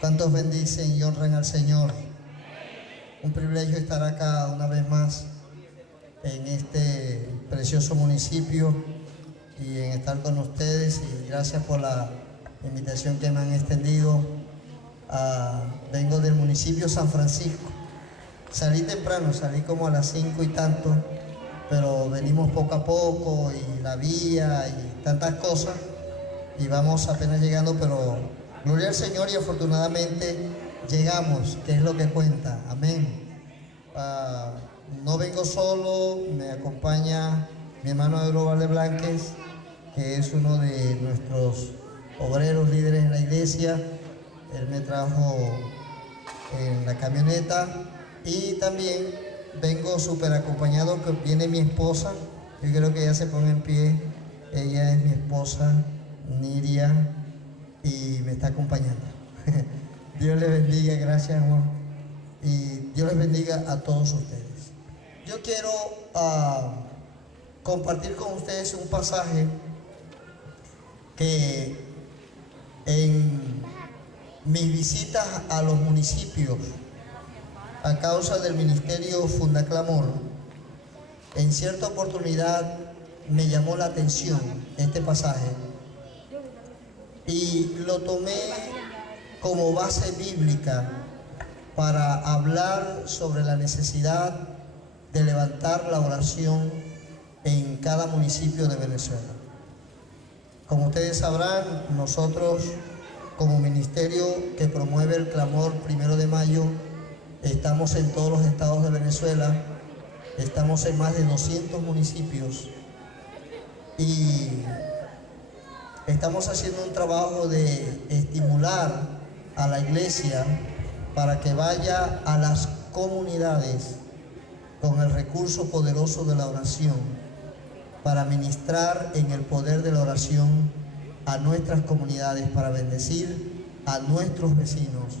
¿Cuántos bendicen y honran al Señor? Un privilegio estar acá una vez más en este precioso municipio y en estar con ustedes, y gracias por la invitación que me han extendido. Vengo del municipio San Francisco. Salí temprano, salí como a las 5 y tanto, pero venimos poco a poco, y la vía y tantas cosas, y vamos apenas llegando, pero gloria al Señor, y afortunadamente llegamos, que es lo que cuenta. Amén. No vengo solo, me acompaña mi hermano Euro Valdeblanques, que es uno de nuestros obreros líderes en la iglesia. Él me trajo en la camioneta, y también vengo súper acompañado, que viene mi esposa. Yo quiero que ella se ponga en pie. Ella es mi esposa, Niria, y me está acompañando. Dios les bendiga, gracias, amor. Y Dios les bendiga a todos ustedes. Yo quiero compartir con ustedes un pasaje que en mis visitas a los municipios, a causa del ministerio Fundaclamor, en cierta oportunidad me llamó la atención este pasaje, y lo tomé como base bíblica para hablar sobre la necesidad de levantar la oración en cada municipio de Venezuela. Como ustedes sabrán, nosotros, como ministerio que promueve el clamor 1 de mayo, estamos en todos los estados de Venezuela, estamos en más de 200 municipios, y estamos haciendo un trabajo de estimular a la iglesia para que vaya a las comunidades con el recurso poderoso de la oración, para ministrar en el poder de la oración a nuestras comunidades, para bendecir a nuestros vecinos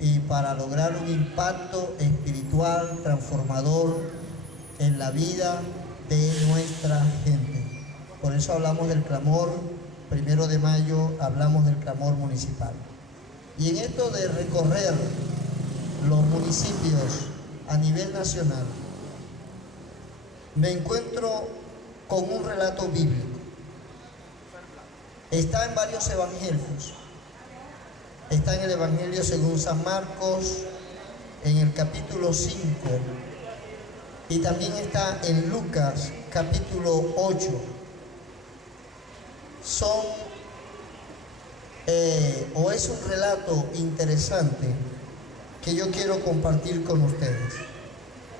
y para lograr un impacto espiritual transformador en la vida de nuestra gente. Por eso hablamos del clamor 1 de mayo, hablamos del clamor municipal. Y en esto de recorrer los municipios a nivel nacional, me encuentro con un relato bíblico. Está en varios evangelios. Está en el Evangelio según San Marcos, en el capítulo 5, y también está en Lucas, capítulo 8. Es un relato interesante que yo quiero compartir con ustedes.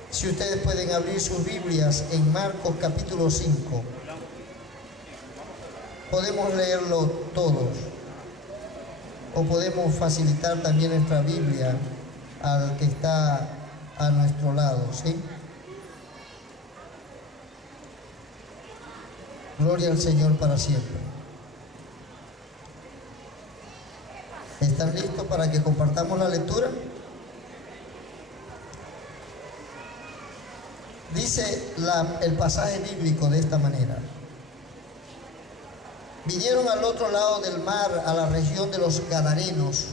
Si ustedes pueden abrir sus Biblias en Marcos capítulo 5, podemos leerlo todos, o podemos facilitar también nuestra Biblia al que está a nuestro lado, ¿sí? Gloria al Señor para siempre. ¿Están listos para que compartamos la lectura? Dice el pasaje bíblico de esta manera: vinieron al otro lado del mar, a la región de los Gadarenos,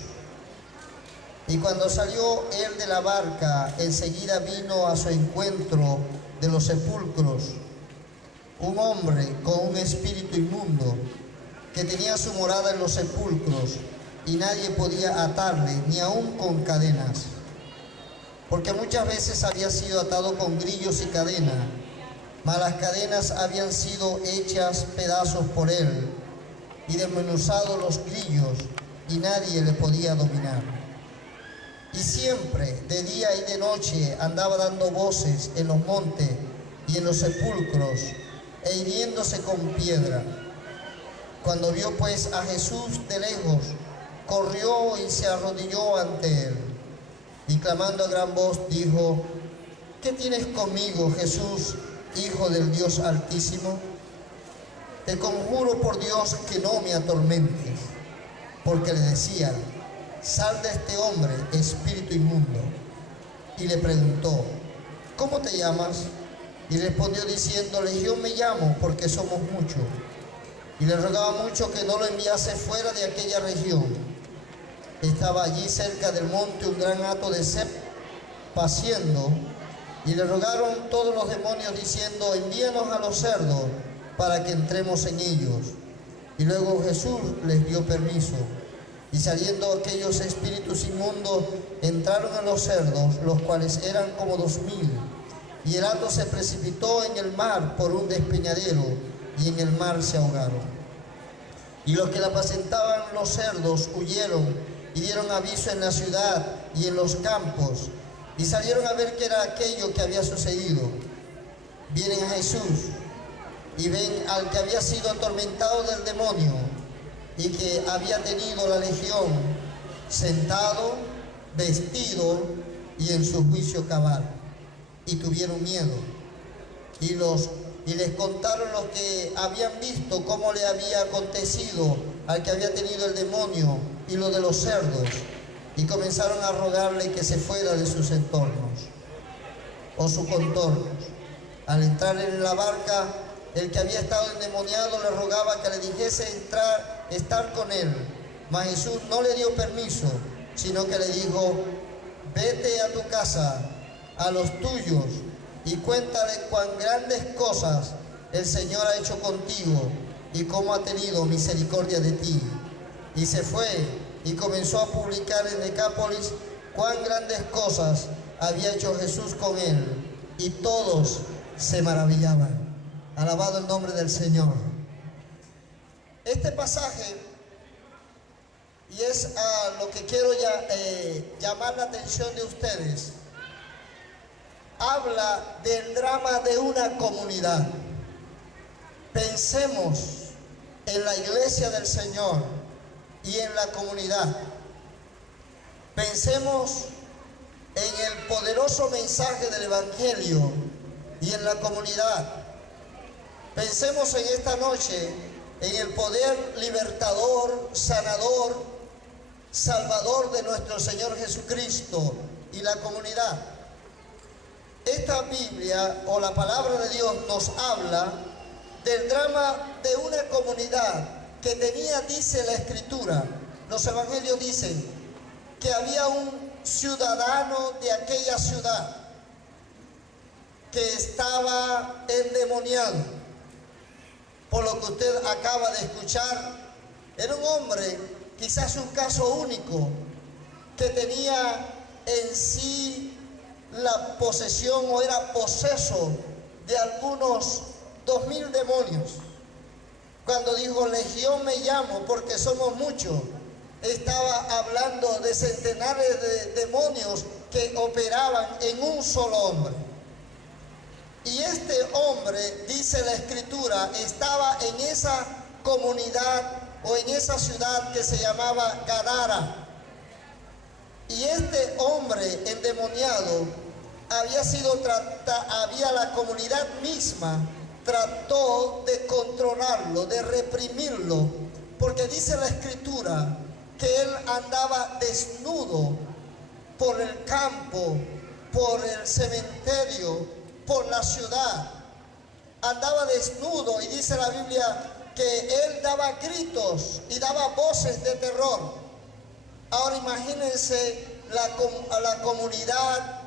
y cuando salió él de la barca, enseguida vino a su encuentro de los sepulcros un hombre con un espíritu inmundo, que tenía su morada en los sepulcros, y nadie podía atarle, ni aun con cadenas, porque muchas veces había sido atado con grillos y cadenas, mas las cadenas habían sido hechas pedazos por él, y desmenuzados los grillos, y nadie le podía dominar. Y siempre, de día y de noche, andaba dando voces en los montes y en los sepulcros, e hiriéndose con piedra. Cuando vio pues a Jesús de lejos, corrió y se arrodilló ante él, y clamando a gran voz dijo: ¿qué tienes conmigo, Jesús, Hijo del Dios Altísimo? Te conjuro por Dios que no me atormentes. Porque le decían: sal de este hombre, espíritu inmundo. Y le preguntó: ¿cómo te llamas? Y respondió diciendo: Legión me llamo, porque somos muchos. Y le rogaba mucho que no lo enviase fuera de aquella región. estaba allí cerca del monte un gran hato de sep paciendo, y le rogaron todos los demonios diciendo: envíanos a los cerdos para que entremos en ellos. Y luego Jesús les dio permiso, y saliendo aquellos espíritus inmundos entraron en los cerdos, los cuales eran como 2000, y el hato se precipitó en el mar por un despeñadero, y en el mar se ahogaron. Y los que le apacentaban los cerdos huyeron y dieron aviso en la ciudad y en los campos, y salieron a ver qué era aquello que había sucedido. Vienen a Jesús y ven al que había sido atormentado del demonio y que había tenido la legión, sentado, vestido y en su juicio cabal, y tuvieron miedo. Y les contaron lo que habían visto, cómo le había acontecido al que había tenido el demonio y lo de los cerdos, y comenzaron a rogarle que se fuera de sus entornos o sus contornos. Al entrar en la barca, el que había estado endemoniado le rogaba que le dijese estar con él, mas Jesús no le dio permiso, sino que le dijo: vete a tu casa, a los tuyos, y cuéntale cuán grandes cosas el Señor ha hecho contigo y cómo ha tenido misericordia de ti. Y se fue y comenzó a publicar en Decápolis cuán grandes cosas había hecho Jesús con él, y todos se maravillaban. Alabado el nombre del Señor. Este pasaje, y es a lo que quiero llamar la atención de ustedes, habla del drama de una comunidad. Pensemos en la iglesia del Señor y en la comunidad. Pensemos en el poderoso mensaje del Evangelio y en la comunidad. Pensemos en esta noche en el poder libertador, sanador, salvador de nuestro Señor Jesucristo y la comunidad. Esta Biblia o la palabra de Dios nos habla del drama de una comunidad que tenía, dice la Escritura, los evangelios dicen que había un ciudadano de aquella ciudad que estaba endemoniado. Por lo que usted acaba de escuchar, era un hombre, quizás un caso único, que tenía en sí la posesión o era poseso de algunos 2000 demonios. Cuando dijo legión me llamo porque somos muchos, estaba hablando de centenares de demonios que operaban en un solo hombre. Y este hombre, dice la Escritura, estaba en esa comunidad o en esa ciudad que se llamaba Gadara. Y este hombre endemoniado la comunidad misma trató de controlarlo, de reprimirlo, porque dice la Escritura que él andaba desnudo por el campo, por el cementerio, por la ciudad. Andaba desnudo, y dice la Biblia que él daba gritos y daba voces de terror. Ahora imagínense la comunidad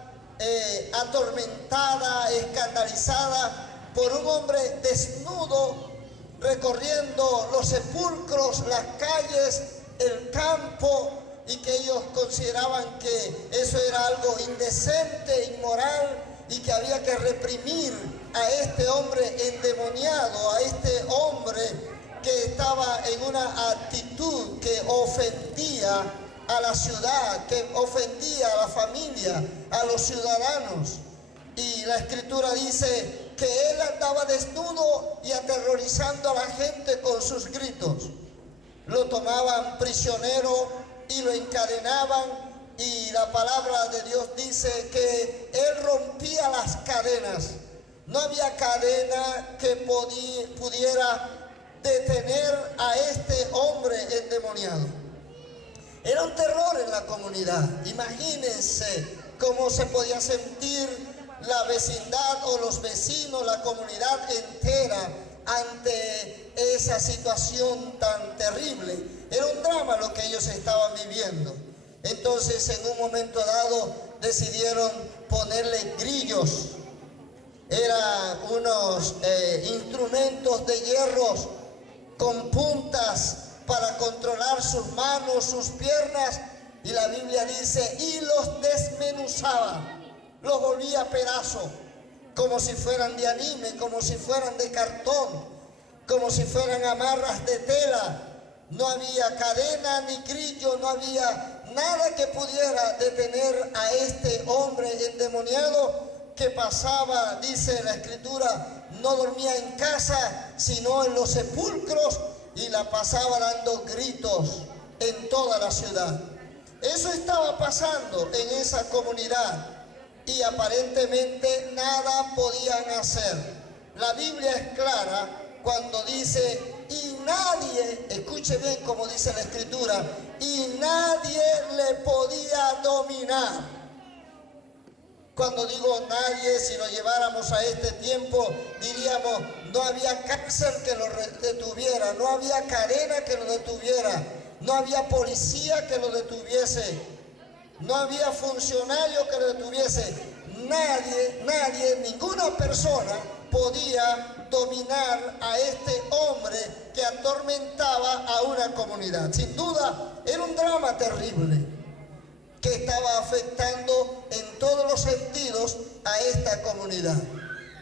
atormentada, escandalizada por un hombre desnudo recorriendo los sepulcros, las calles, el campo, y que ellos consideraban que eso era algo indecente, inmoral, y que había que reprimir a este hombre endemoniado, a este hombre que estaba en una actitud que ofendía a la ciudad, que ofendía a la familia, a los ciudadanos. Y la Escritura dice que él andaba desnudo y aterrorizando a la gente con sus gritos. Lo tomaban prisionero y lo encadenaban, y la palabra de Dios dice que él rompía las cadenas. No había cadena que pudiera detener a este hombre endemoniado. Era un terror en la comunidad. Imagínense cómo se podía sentir la vecindad o los vecinos, la comunidad entera, ante esa situación tan terrible. Era un drama lo que ellos estaban viviendo. Entonces, en un momento dado, decidieron ponerle grillos. Eran unos instrumentos de hierros con puntas para controlar sus manos, sus piernas. Y la Biblia dice, y los desmenuzaba, los volvía a pedazos, como si fueran de anime, como si fueran de cartón, como si fueran amarras de tela. No había cadena ni grillo, no había nada que pudiera detener a este hombre endemoniado que pasaba, dice la Escritura, no dormía en casa, sino en los sepulcros, y la pasaba dando gritos en toda la ciudad. Eso estaba pasando en esa comunidad y aparentemente nada podían hacer. La Biblia es clara cuando dice, y nadie, escuche bien como dice la Escritura, y nadie le podía dominar. Cuando digo nadie, si lo lleváramos a este tiempo, diríamos, no había cárcel que lo detuviera, no había cadena que lo detuviera, no había policía que lo detuviese, no había funcionario que lo detuviese. Nadie, ninguna persona podía dominar a este hombre que atormentaba a una comunidad. Sin duda, era un drama terrible que estaba afectando en todos los sentidos a esta comunidad.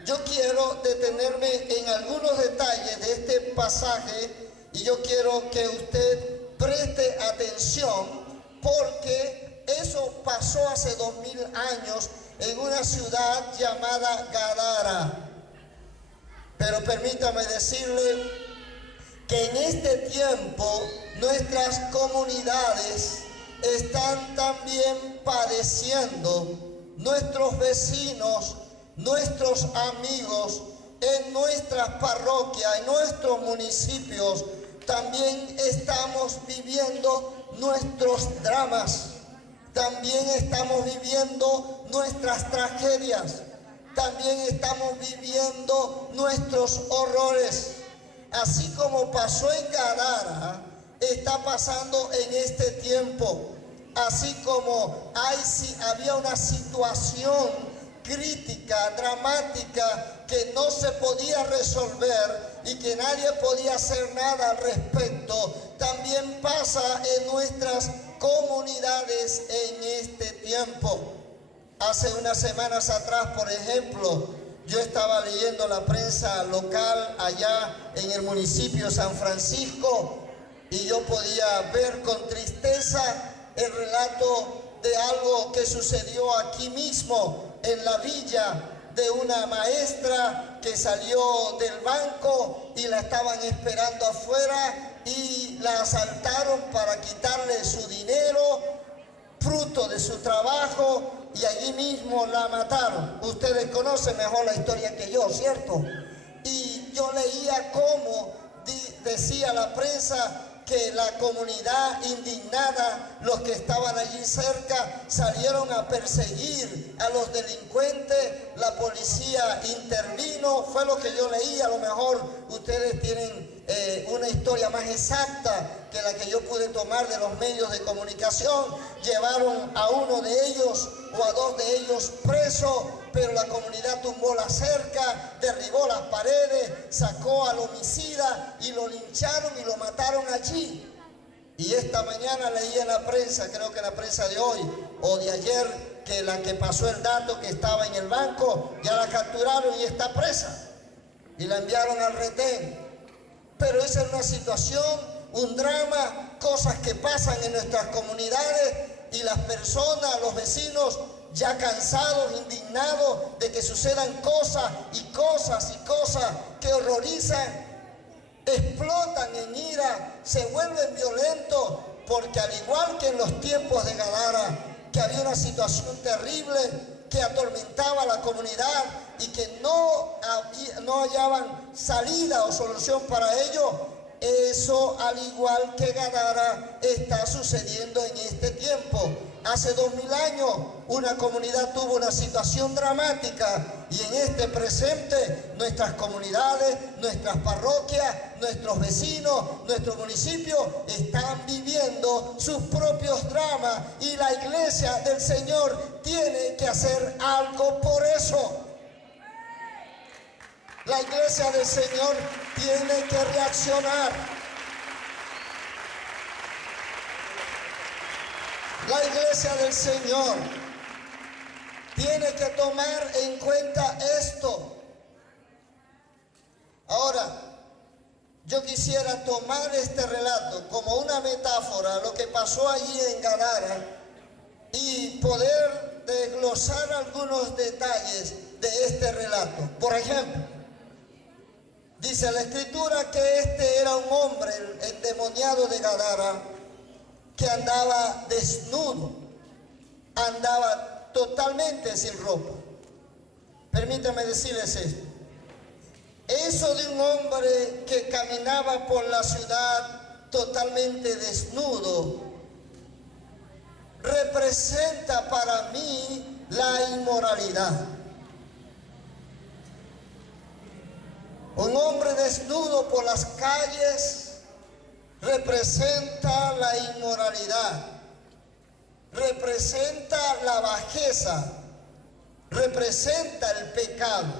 Yo quiero detenerme en algunos detalles de este pasaje y yo quiero que usted preste atención, porque eso pasó hace 2000 años en una ciudad llamada Gadara. Pero permítame decirle que en este tiempo nuestras comunidades están también padeciendo, nuestros vecinos, nuestros amigos, en nuestras parroquias, en nuestros municipios, también estamos viviendo nuestros dramas, también estamos viviendo nuestras tragedias, también estamos viviendo nuestros horrores. Así como pasó en Gadara, está pasando en este tiempo. Así como había una situación crítica, dramática, que no se podía resolver y que nadie podía hacer nada al respecto, también pasa en nuestras comunidades en este tiempo. Hace unas semanas atrás, por ejemplo, yo estaba leyendo la prensa local allá en el municipio de San Francisco y yo podía ver con tristeza el relato de algo que sucedió aquí mismo en la villa, de una maestra que salió del banco y la estaban esperando afuera y la asaltaron para quitarle su dinero, fruto de su trabajo, y allí mismo la mataron. Ustedes conocen mejor la historia que yo, ¿cierto? Y yo leía cómo decía la prensa que la comunidad indignada, los que estaban allí cerca, salieron a perseguir a los delincuentes, la policía intervino, fue lo que yo leí. A lo mejor ustedes tienen una historia más exacta que la que yo pude tomar de los medios de comunicación. Llevaron a uno de ellos o a dos de ellos presos, pero la comunidad tumbó la cerca, derribó las paredes, sacó al homicida y lo lincharon y lo mataron allí. Y esta mañana leí en la prensa, creo que en la prensa de hoy o de ayer, que la que pasó el dato que estaba en el banco, ya la capturaron y está presa. Y la enviaron al retén. Pero esa es una situación, un drama, cosas que pasan en nuestras comunidades y las personas, los vecinos, ya cansados, indignados de que sucedan cosas y cosas y cosas que horrorizan, explotan en ira, se vuelven violentos, porque al igual que en los tiempos de Gadara, que había una situación terrible que atormentaba a la comunidad y que no hallaban salida o solución para ello, eso al igual que Gadara está sucediendo en este tiempo. Hace 2000 años una comunidad tuvo una situación dramática y en este presente nuestras comunidades, nuestras parroquias, nuestros vecinos, nuestros municipios están viviendo sus propios dramas y la iglesia del Señor tiene que hacer algo por eso. La iglesia del Señor tiene que reaccionar. La iglesia del Señor tiene que tomar en cuenta esto. Ahora, yo quisiera tomar este relato como una metáfora a lo que pasó allí en Gadara y poder desglosar algunos detalles de este relato. Por ejemplo, dice la Escritura que este era un hombre, el endemoniado de Gadara, que andaba desnudo, andaba totalmente sin ropa. Permítanme decirles esto. Eso de un hombre que caminaba por la ciudad totalmente desnudo representa para mí la inmoralidad. Un hombre desnudo por las calles representa la inmoralidad, representa la bajeza, representa el pecado,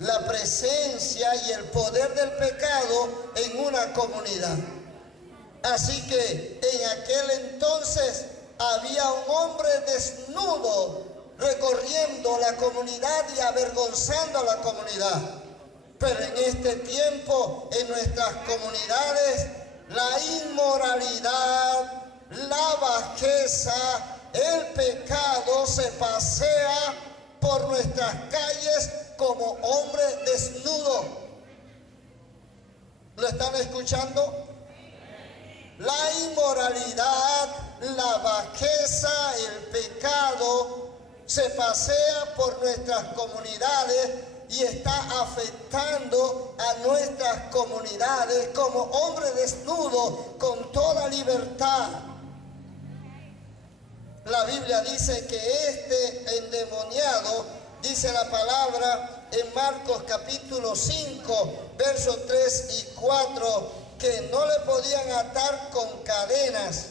la presencia y el poder del pecado en una comunidad. Así que en aquel entonces había un hombre desnudo recorriendo la comunidad y avergonzando a la comunidad. Pero en este tiempo, en nuestras comunidades, la inmoralidad, la bajeza, el pecado se pasea por nuestras calles como hombre desnudo. ¿Lo están escuchando? La inmoralidad, la bajeza, el pecado se pasea por nuestras comunidades y está afectando a nuestras comunidades como hombre desnudo con toda libertad. La Biblia dice que este endemoniado, dice la palabra en Marcos capítulo 5, versos 3 y 4, que no le podían atar con cadenas,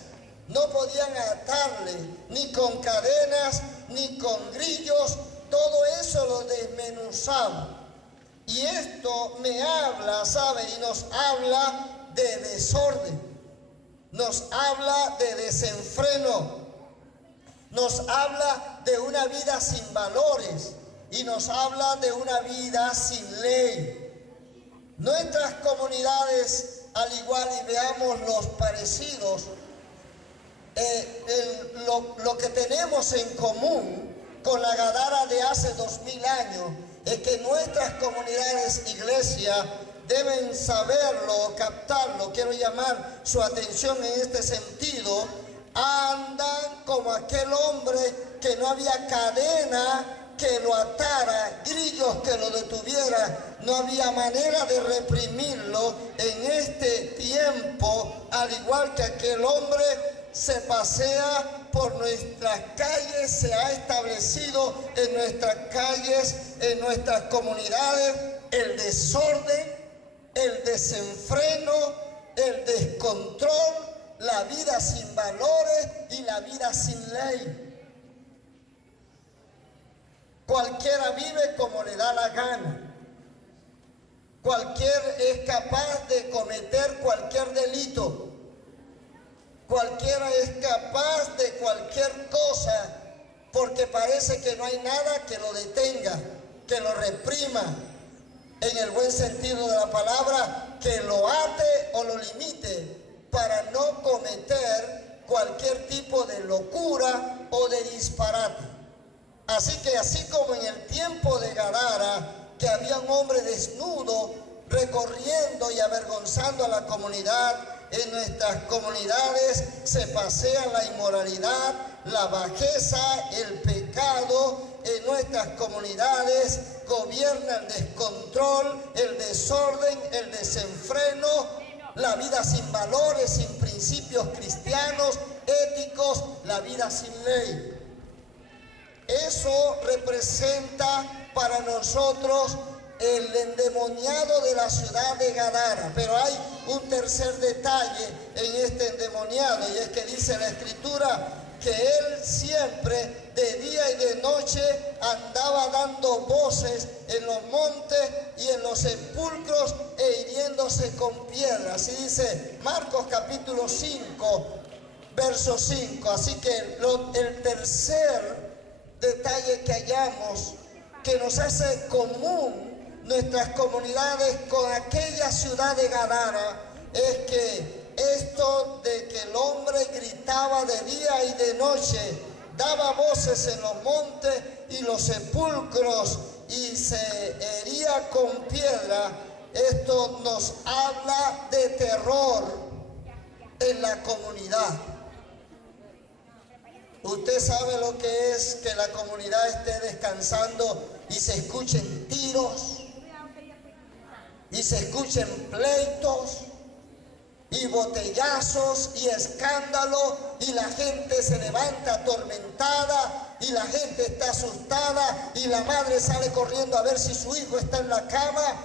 no podían atarle ni con cadenas ni con grillos. Todo eso lo desmenuzaba. Y esto me habla, ¿sabe? Y nos habla de desorden. Nos habla de desenfreno. Nos habla de una vida sin valores. Y nos habla de una vida sin ley. Nuestras comunidades, al igual y veamos los parecidos, lo que tenemos en común con la Gadara de hace 2000 años es que nuestras comunidades, iglesia, deben saberlo, captarlo. Quiero llamar su atención en este sentido. Andan como aquel hombre que no había cadena que lo atara, grillos que lo detuviera, no había manera de reprimirlo. En este tiempo, al igual que aquel hombre, se pasea por nuestras calles, se ha establecido en nuestras calles, en nuestras comunidades, el desorden, el desenfreno, el descontrol, la vida sin valores y la vida sin ley. Cualquiera vive como le da la gana. Cualquiera es capaz de cometer cualquier delito. Cualquiera es capaz de cualquier cosa porque parece que no hay nada que lo detenga, que lo reprima, en el buen sentido de la palabra, que lo ate o lo limite para no cometer cualquier tipo de locura o de disparate. Así que así como en el tiempo de Gadara, que había un hombre desnudo recorriendo y avergonzando a la comunidad, en nuestras comunidades se pasea la inmoralidad, la bajeza, el pecado. En nuestras comunidades gobierna el descontrol, el desorden, el desenfreno, la vida sin valores, sin principios cristianos, éticos, vida sin ley. Eso representa para nosotros el endemoniado de la ciudad de Gadara. Pero hay un tercer detalle en este endemoniado, y es que dice la Escritura que él siempre, de día y de noche, andaba dando voces en los montes y en los sepulcros e hiriéndose con piedras. Y dice Marcos capítulo 5, verso 5. Así que el tercer detalle que hallamos que nos hace común nuestras comunidades con aquella ciudad de Gadara es que esto de que el hombre gritaba de día y de noche, daba voces en los montes y los sepulcros y se hería con piedra, esto nos habla de terror en la comunidad. Usted sabe lo que es que la comunidad esté descansando y se escuchen tiros y se escuchen pleitos y botellazos y escándalo, y la gente se levanta atormentada y la gente está asustada y la madre sale corriendo a ver si su hijo está en la cama,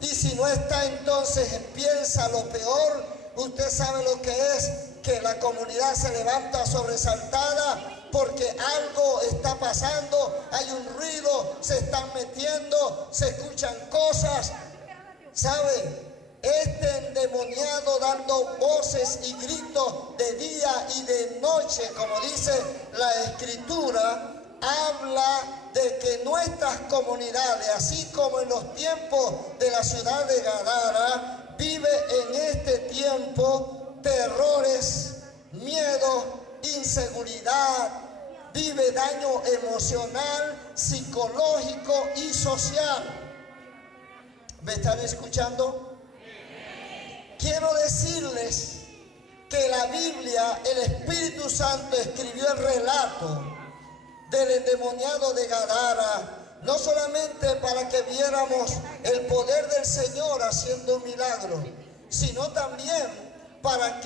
y si no está, entonces piensa lo peor. Usted sabe lo que es que la comunidad se levanta sobresaltada porque algo está pasando, hay un ruido, se están metiendo, se escuchan cosas. ¿Sabe? Este endemoniado dando voces y gritos de día y de noche, como dice la Escritura, habla de que nuestras comunidades, así como en los tiempos de la ciudad de Gadara, vive en este tiempo terrores, miedo, inseguridad, vive daño emocional, psicológico y social. ¿Me están escuchando? Quiero decirles que la Biblia, el Espíritu Santo escribió el relato del endemoniado de Gadara, no solamente para que viéramos el poder del Señor haciendo un milagro, sino también para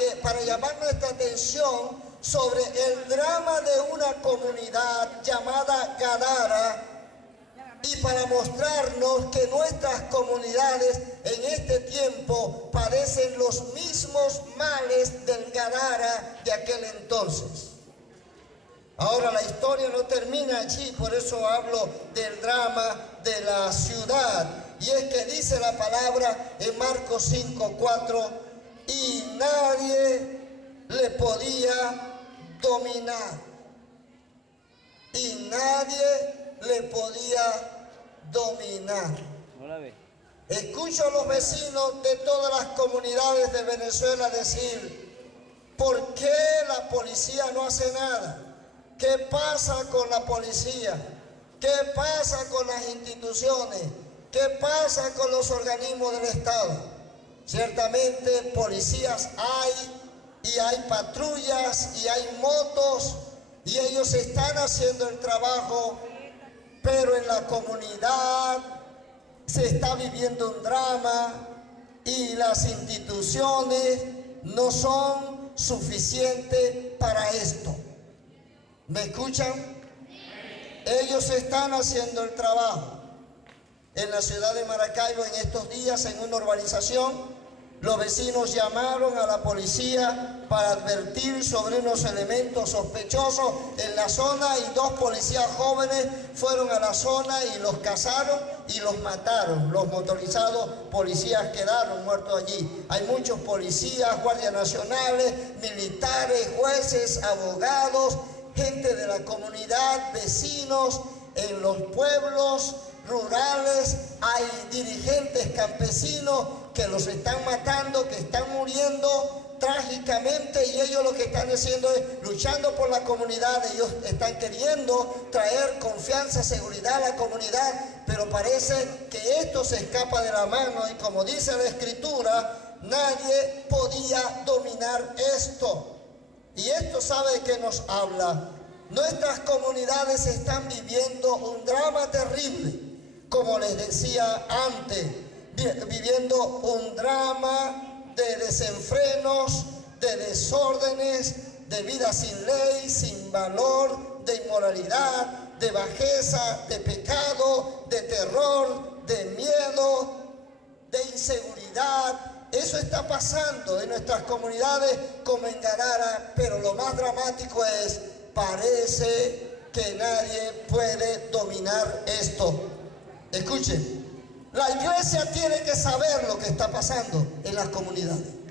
llamar nuestra atención sobre el drama de una comunidad llamada Gadara, y para mostrarnos que nuestras comunidades en este tiempo padecen los mismos males del Gadara de aquel entonces. Ahora, la historia no termina allí, por eso hablo del drama de la ciudad. Y es que dice la palabra en Marcos 5:4, y nadie le podía dominar. Y nadie le podía dominar. Escucho a los vecinos de todas las comunidades de Venezuela decir: ¿por qué la policía no hace nada? ¿Qué pasa con la policía? ¿Qué pasa con las instituciones? ¿Qué pasa con los organismos del Estado? Ciertamente policías hay, y hay patrullas, y hay motos, y ellos están haciendo el trabajo, pero en la comunidad se está viviendo un drama y las instituciones no son suficientes para esto. ¿Me escuchan? Ellos están haciendo el trabajo. En la ciudad de Maracaibo, en estos días, en una urbanización, los vecinos llamaron a la policía para advertir sobre unos elementos sospechosos en la zona, y 2 policías jóvenes fueron a la zona y los cazaron y los mataron. Los motorizados policías quedaron muertos allí. Hay muchos policías, guardias nacionales, militares, jueces, abogados, gente de la comunidad, vecinos en los pueblos rurales. Hay dirigentes campesinos que los están matando, que están muriendo trágicamente, y ellos lo que están haciendo es luchando por la comunidad. Ellos están queriendo traer confianza, seguridad a la comunidad, pero parece que esto se escapa de la mano, y como dice la Escritura, nadie podía dominar esto. Y esto, ¿sabe de qué nos habla? Nuestras comunidades están viviendo un drama terrible, como les decía antes, viviendo un drama de desenfrenos, de desórdenes, de vida sin ley, sin valor, de inmoralidad, de bajeza, de pecado, de terror, de miedo, de inseguridad. Eso está pasando en nuestras comunidades como en Gadara, pero lo más dramático es, parece que nadie puede dominar esto. Escuchen, la iglesia tiene que saber lo que está pasando en las comunidades.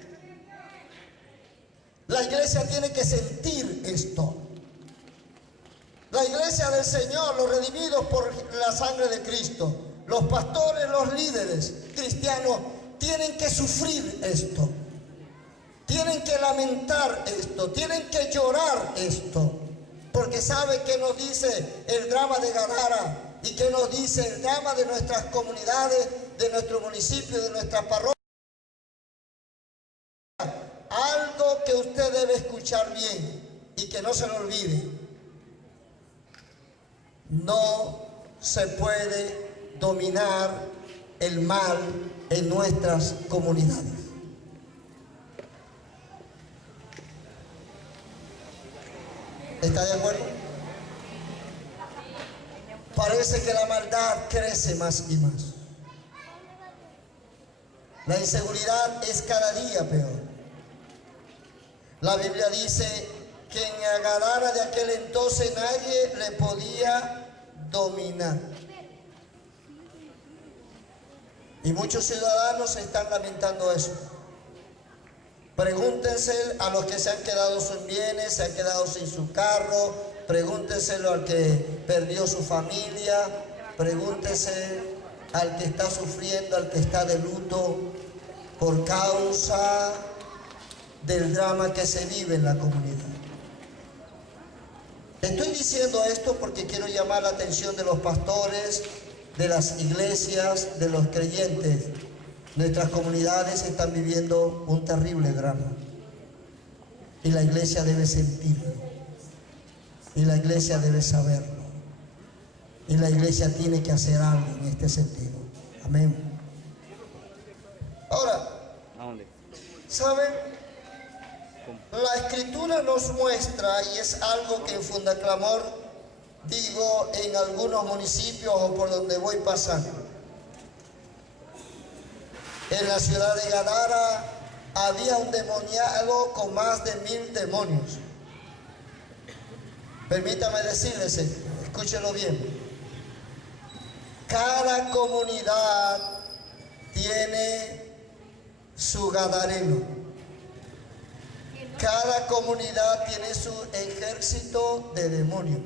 La iglesia tiene que sentir esto. La iglesia del Señor, los redimidos por la sangre de Cristo, los pastores, los líderes cristianos, tienen que sufrir esto. Tienen que lamentar esto, tienen que llorar esto. Porque sabe que nos dice el drama de Gadara y que nos dice el drama de nuestras comunidades, de nuestro municipio, de nuestra parroquia. Algo que usted debe escuchar bien y que no se lo olvide. No se puede dominar el mal en nuestras comunidades. ¿Está de acuerdo? Parece que la maldad crece más y más. La inseguridad es cada día peor. La Biblia dice que en Gadara de aquel entonces nadie le podía dominar. Y muchos ciudadanos se están lamentando eso. Pregúntenselo a los que se han quedado sin bienes, se han quedado sin su carro, pregúntenselo al que perdió su familia, pregúntese al que está sufriendo, al que está de luto por causa del drama que se vive en la comunidad. Estoy diciendo esto porque quiero llamar la atención de los pastores, de las iglesias, de los creyentes. Nuestras comunidades están viviendo un terrible drama y la iglesia debe sentirlo y la iglesia debe saberlo y la iglesia tiene que hacer algo en este sentido. Amén. Ahora, ¿saben? La escritura nos muestra, y es algo que en Fundaclamor digo en algunos municipios o por donde voy pasando. En la ciudad de Gadara había un demoniado con más de 1000 demonios. Permítame decirles, escúchenlo bien. Cada comunidad tiene su gadareno. Cada comunidad tiene su ejército de demonios.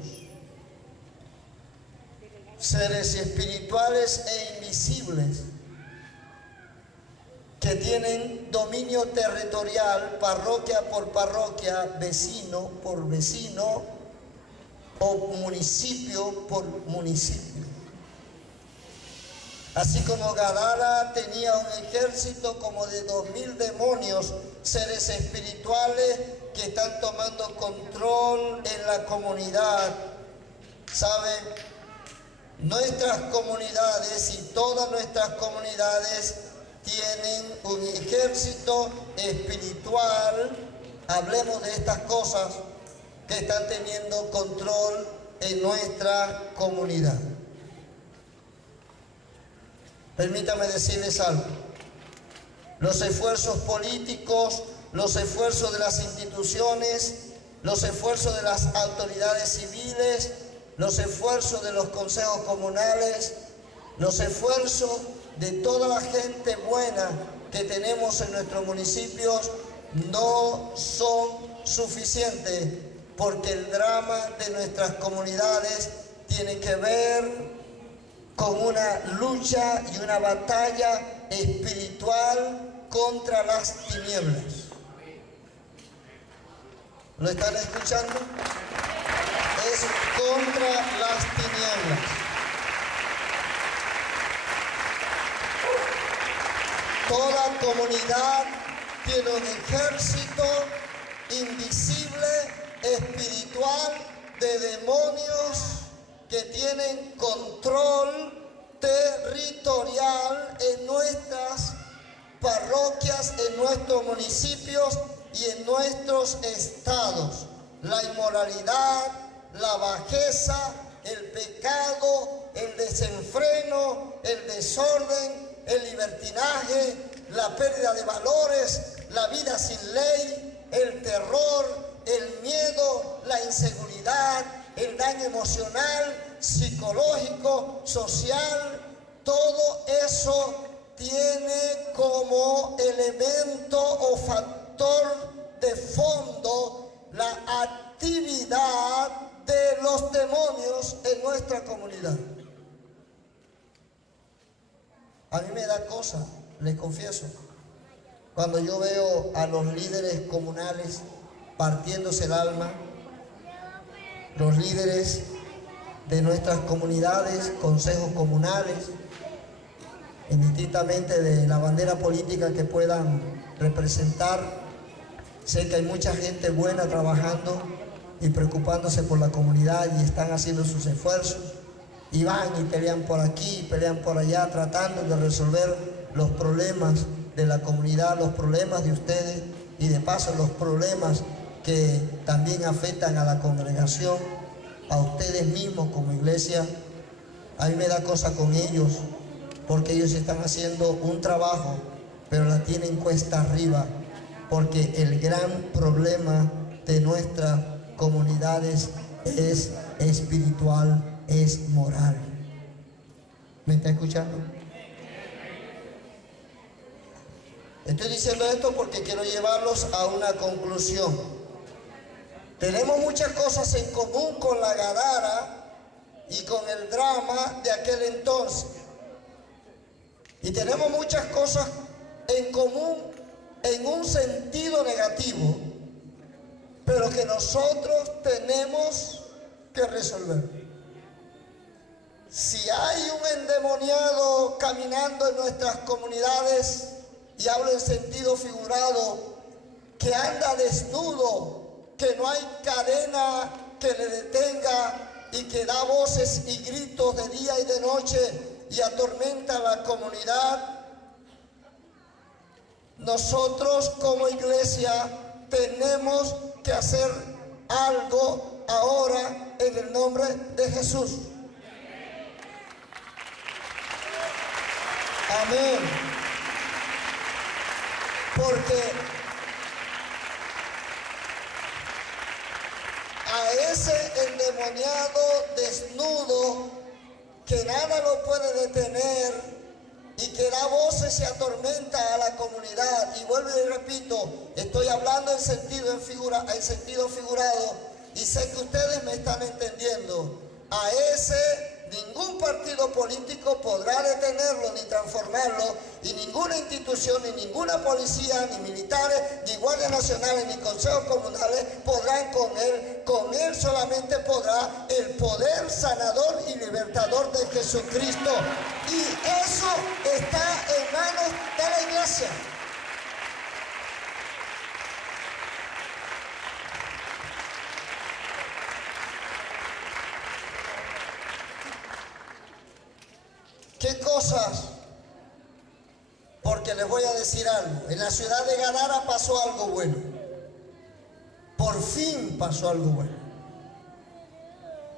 Seres espirituales e invisibles que tienen dominio territorial, parroquia por parroquia, vecino por vecino o municipio por municipio. Así como Gadara tenía un ejército como de 2000 demonios, seres espirituales que están tomando control en la comunidad. ¿Saben? Nuestras comunidades y todas nuestras comunidades tienen un ejército espiritual, hablemos de estas cosas, que están teniendo control en nuestra comunidad. Permítame decirles algo. Los esfuerzos políticos, los esfuerzos de las instituciones, los esfuerzos de las autoridades civiles, los esfuerzos de los consejos comunales, los esfuerzos de toda la gente buena que tenemos en nuestros municipios no son suficientes, porque el drama de nuestras comunidades tiene que ver con una lucha y una batalla espiritual contra las tinieblas. ¿Lo están escuchando? Es contra las tinieblas. Toda comunidad tiene un ejército invisible, espiritual, de demonios que tienen control territorial en nuestras parroquias, en nuestros municipios y en nuestros estados. La inmoralidad, la bajeza, el pecado, el desenfreno, el desorden, el libertinaje, la pérdida de valores, la vida sin ley, el terror, el miedo, la inseguridad, el daño emocional, psicológico, social. Todo eso tiene como elemento o factor de fondo la actividad de los demonios en nuestra comunidad. A mí me da cosa, les confieso, cuando yo veo a los líderes comunales partiéndose el alma, los líderes de nuestras comunidades, consejos comunales, indistintamente de la bandera política que puedan representar. Sé que hay mucha gente buena trabajando y preocupándose por la comunidad y están haciendo sus esfuerzos y van y pelean por aquí, pelean por allá, tratando de resolver los problemas de la comunidad, los problemas de ustedes y de paso los problemas que también afectan a la congregación, a ustedes mismos como iglesia. A mí me da cosa con ellos porque ellos están haciendo un trabajo, pero la tienen cuesta arriba, porque el gran problema de nuestras comunidades es espiritual, es moral. ¿Me está escuchando? Estoy diciendo esto porque quiero llevarlos a una conclusión. Tenemos muchas cosas en común con la Gadara y con el drama de aquel entonces. Y tenemos muchas cosas en común en un sentido negativo, pero que nosotros tenemos que resolver. Si hay un endemoniado caminando en nuestras comunidades, y hablo en sentido figurado, que anda desnudo, que no hay cadena que le detenga y que da voces y gritos de día y de noche y atormenta a la comunidad, nosotros como iglesia tenemos que hacer algo ahora en el nombre de Jesús. Amén. Porque a ese endemoniado desnudo que nada lo puede detener y que da voces y atormenta a la comunidad, y vuelvo y repito, estoy hablando en sentido figurado, y sé que ustedes me están entendiendo. A ese ningún partido político podrá detenerlo ni transformarlo, y ninguna institución, ni ninguna policía, ni militares, ni guardias nacionales, ni consejos comunales podrán con él. Con él solamente podrá el poder sanador y libertador de Jesucristo. Y eso está en manos de la iglesia. ¿Qué cosas? Porque les voy a decir algo. En la ciudad de Gadara pasó algo bueno. Por fin pasó algo bueno.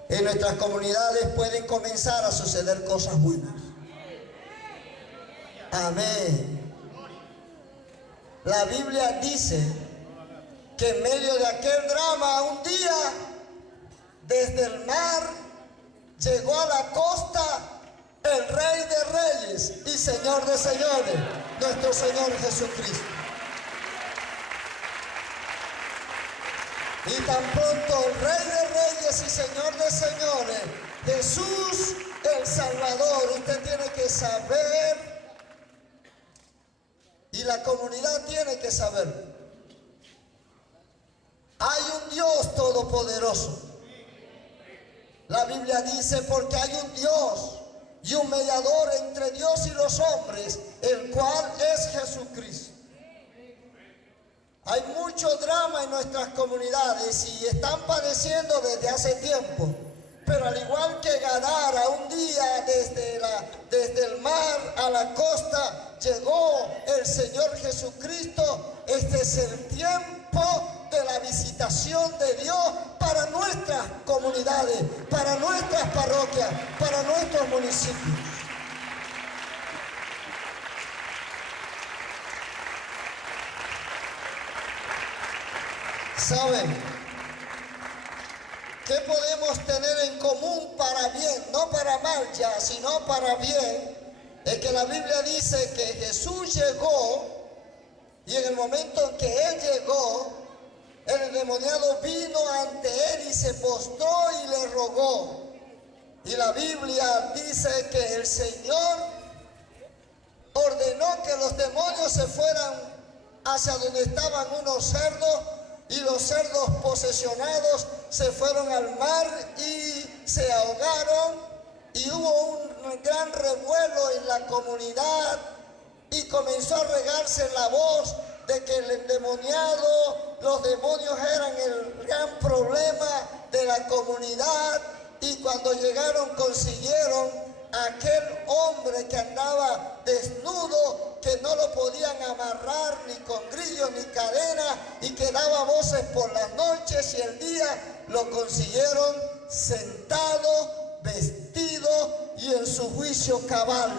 En nuestras comunidades pueden comenzar a suceder cosas buenas. Amén. La Biblia dice que en medio de aquel drama, un día, desde el mar, llegó a la costa el Rey de Reyes y Señor de Señores, nuestro Señor Jesucristo. Y tan pronto el Rey de Reyes y Señor de Señores, Jesús el Salvador, usted tiene que saber, y la comunidad tiene que saber, hay un Dios todopoderoso. La Biblia dice, porque hay un Dios y un mediador entre Dios y los hombres, el cual es Jesucristo. Hay mucho drama en nuestras comunidades y están padeciendo desde hace tiempo, Pero al igual que Gadara, un día desde el mar a la costa llegó el Señor Jesucristo. Este es el tiempo de la visitación de Dios para nuestras comunidades, para nuestras parroquias, para nuestros municipios. ¿Saben qué podemos tener en común para bien? No para mal ya, sino para bien. Es que la Biblia dice que Jesús llegó y en el momento en que Él llegó, el endemoniado vino ante Él y se postró y le rogó. Y la Biblia dice que el Señor ordenó que los demonios se fueran hacia donde estaban unos cerdos, y los cerdos posesionados se fueron al mar y se ahogaron, y hubo un gran revuelo en la comunidad y comenzó a regarse la voz de que el endemoniado, los demonios eran el gran problema de la comunidad. Y cuando llegaron consiguieron a aquel hombre que andaba desnudo, que no lo podían amarrar ni con grillos ni cadena, y que daba voces por las noches y el día. Lo consiguieron sentado, vestido y en su juicio cabal,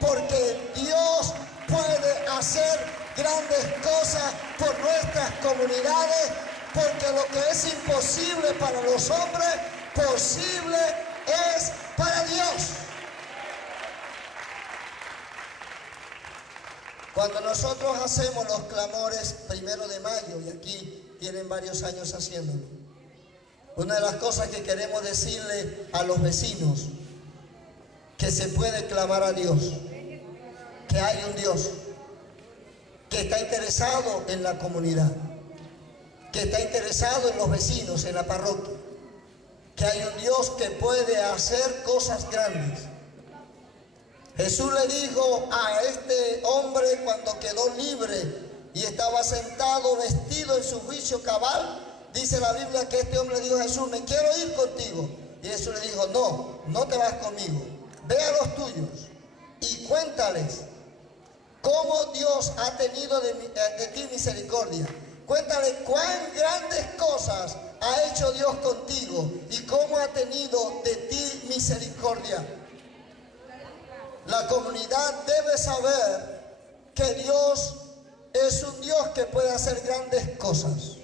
porque Dios puede hacer grandes cosas por nuestras comunidades, porque lo que es imposible para los hombres, posible es para Dios. Cuando nosotros hacemos los clamores 1 de mayo, y aquí tienen varios años haciéndolo, una de las cosas que queremos decirle a los vecinos, que se puede clamar a Dios, que hay un Dios que está interesado en la comunidad, que está interesado en los vecinos, en la parroquia, que hay un Dios que puede hacer cosas grandes. Jesús le dijo a este hombre cuando quedó libre y estaba sentado vestido en su juicio cabal, dice la Biblia que este hombre le dijo a Jesús: me quiero ir contigo. Y Jesús le dijo: no, no te vas conmigo, ve a los tuyos y cuéntales cómo Dios ha tenido de ti misericordia. Cuéntale cuán grandes cosas ha hecho Dios contigo y cómo ha tenido de ti misericordia. La comunidad debe saber que Dios es un Dios que puede hacer grandes cosas.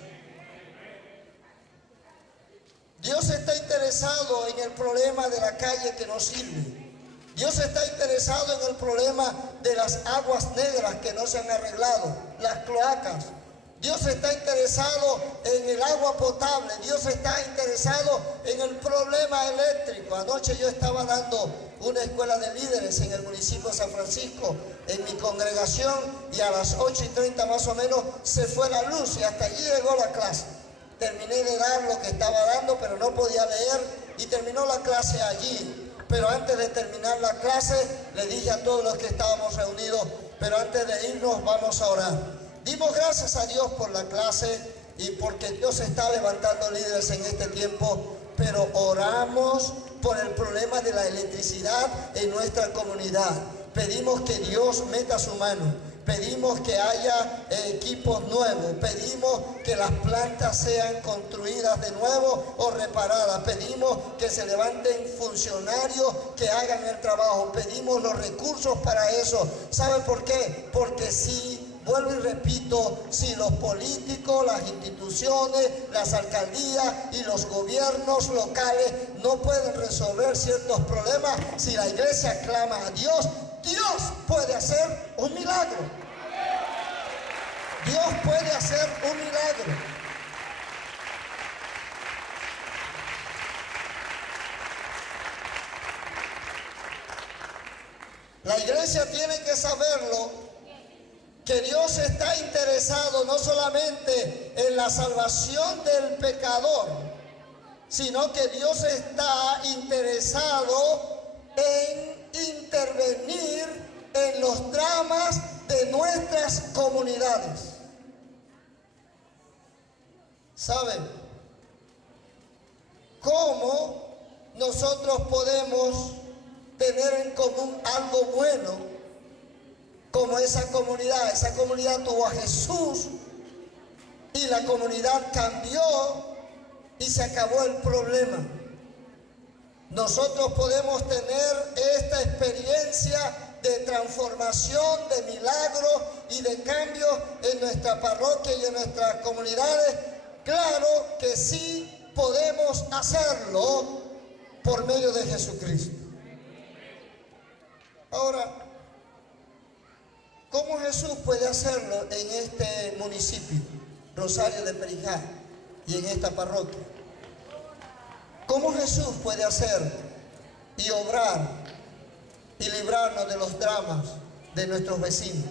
Dios está interesado en el problema de la calle que no sirve. Dios está interesado en el problema de las aguas negras que no se han arreglado, las cloacas. Dios está interesado en el agua potable. Dios está interesado en el problema eléctrico. Anoche yo estaba dando una escuela de líderes en el municipio de San Francisco, en mi congregación, y a las 8:30 más o menos se fue la luz y hasta allí llegó la clase. Terminé de dar lo que estaba dando, pero no podía leer, y terminó la clase allí. Pero antes de terminar la clase, le dije a todos los que estábamos reunidos: pero antes de irnos vamos a orar. Dimos gracias a Dios por la clase y porque Dios está levantando líderes en este tiempo, pero oramos por el problema de la electricidad en nuestra comunidad. Pedimos que Dios meta su mano, pedimos que haya equipos nuevos, pedimos que las plantas sean construidas de nuevo o reparadas, pedimos que se levanten funcionarios que hagan el trabajo, pedimos los recursos para eso. ¿Sabe por qué? Porque si, vuelvo y repito, si los políticos, las instituciones, las alcaldías y los gobiernos locales no pueden resolver ciertos problemas, si la iglesia clama a Dios, Dios puede hacer un milagro. Dios puede hacer un milagro. La iglesia tiene que saberlo, que Dios está interesado no solamente en la salvación del pecador, sino que Dios está interesado en intervenir en los dramas de nuestras comunidades. ¿Saben cómo nosotros podemos tener en común algo bueno, como esa comunidad. Esa comunidad tuvo a Jesús y la comunidad cambió y se acabó el problema. Nosotros podemos tener esta experiencia de transformación, de milagro y de cambio en nuestra parroquia y en nuestras comunidades. Claro que sí podemos hacerlo por medio de Jesucristo. Ahora, ¿cómo Jesús puede hacerlo en este municipio, Rosario de Perijá, y en esta parroquia? ¿Cómo Jesús puede hacer y obrar y librarnos de los dramas de nuestros vecinos,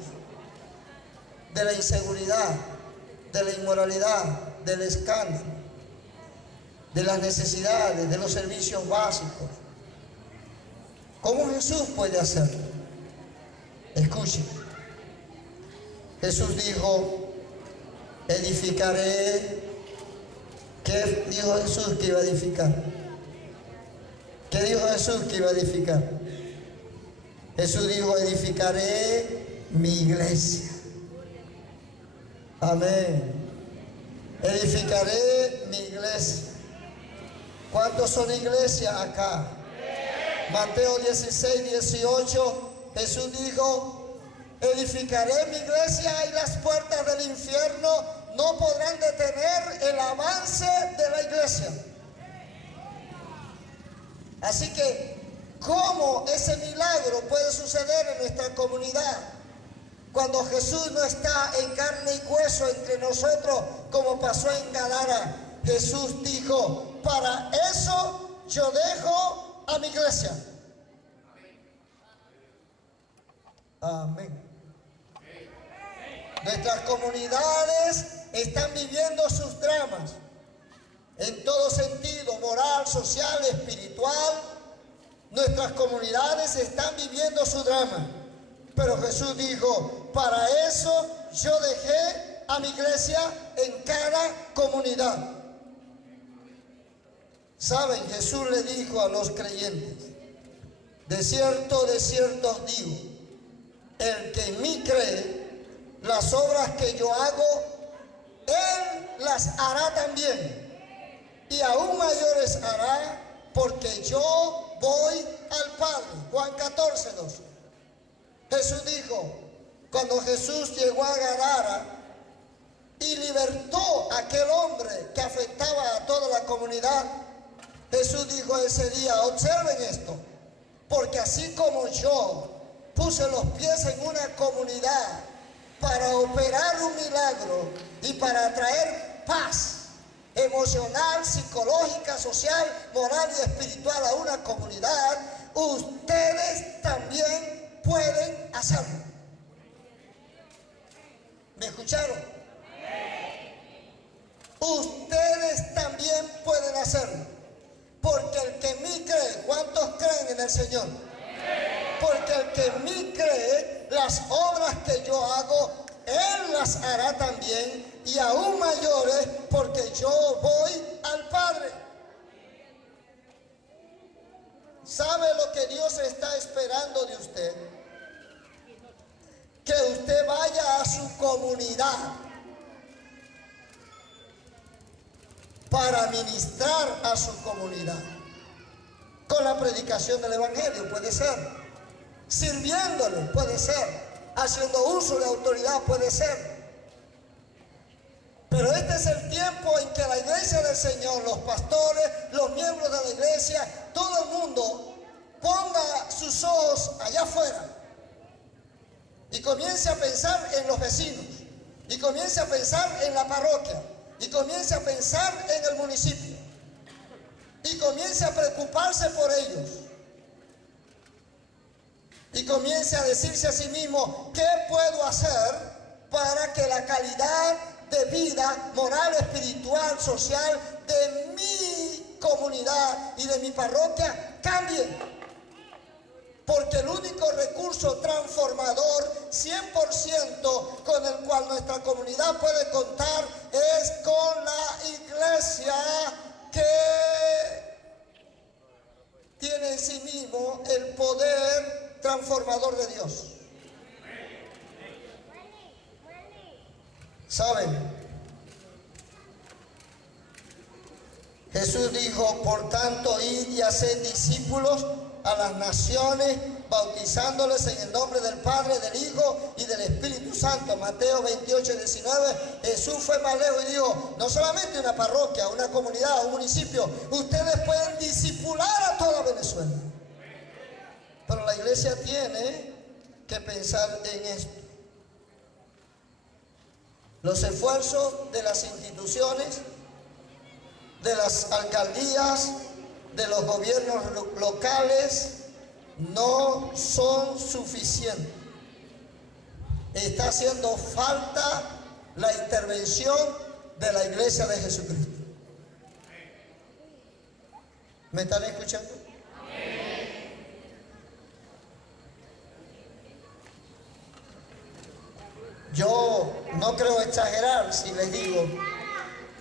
de la inseguridad, de la inmoralidad, del escándalo, de las necesidades, de los servicios básicos? ¿Cómo Jesús puede hacerlo? Escuchen. Jesús dijo, edificaré. ¿Qué dijo Jesús que iba a edificar? ¿Qué dijo Jesús que iba a edificar? Jesús dijo, edificaré mi iglesia. Amén. Edificaré mi iglesia. ¿Cuántos son iglesias acá? Mateo 16, 18, Jesús dijo, edificaré mi iglesia y las puertas del infierno no podrán detener el avance de la iglesia. Así que, ¿cómo ese milagro puede suceder en nuestra comunidad? Cuando Jesús no está en carne y hueso entre nosotros, como pasó en Gadara. Jesús dijo, para eso yo dejo a mi iglesia. Amén. Nuestras comunidades están viviendo sus dramas en todo sentido, moral, social, espiritual. Nuestras comunidades están viviendo su drama. Pero Jesús dijo, para eso yo dejé a mi iglesia en cada comunidad. Saben, Jesús le dijo a los creyentes, de cierto os digo, el que en mí cree, las obras que yo hago, él las hará también, y aún mayores hará, porque yo voy al Padre. Juan 14, 2. Jesús dijo, cuando Jesús llegó a Gadara y libertó a aquel hombre que afectaba a toda la comunidad, Jesús dijo ese día, observen esto, porque así como yo puse los pies en una comunidad para operar un milagro y para traer paz emocional, psicológica, social, moral y espiritual a una comunidad, ustedes también pueden hacerlo. ¿Me escucharon? Ustedes también pueden hacerlo. Porque el que en mí cree, ¿cuántos creen en el Señor? Porque el que en mí cree, las obras que yo hago, él las hará también, y aún mayores, porque yo voy al Padre. ¿Sabe lo que Dios está esperando de usted? Que usted vaya a su comunidad para ministrar a su comunidad. Con la predicación del Evangelio, puede ser. Sirviéndole, puede ser. Haciendo uso de autoridad, puede ser. Pero este es el tiempo en que la iglesia del Señor, los pastores, los miembros de la iglesia, todo el mundo ponga sus ojos allá afuera y comience a pensar en los vecinos, y comience a pensar en la parroquia, y comience a pensar en el municipio, y comience a preocuparse por ellos, y comience a decirse a sí mismo, ¿qué puedo hacer para que la calidad de vida moral, espiritual, social de mi comunidad y de mi parroquia cambie? Porque el único recurso transformador 100% con el cual nuestra comunidad puede contar es con la iglesia, que bajo el poder transformador de Dios. ¿Saben? Jesús dijo, por tanto, id y haced discípulos a las naciones, bautizándoles en el nombre del Padre, del Hijo y del Espíritu Santo. Mateo 28, 19. Jesús fue más lejos y dijo, no solamente una parroquia, una comunidad, un municipio, ustedes pueden discipular a toda Venezuela. Pero la iglesia tiene que pensar en esto. Los esfuerzos de las instituciones, de las alcaldías, de los gobiernos locales, no son suficientes. Está haciendo falta la intervención de la iglesia de Jesucristo. ¿Me están escuchando? Yo no creo exagerar si les digo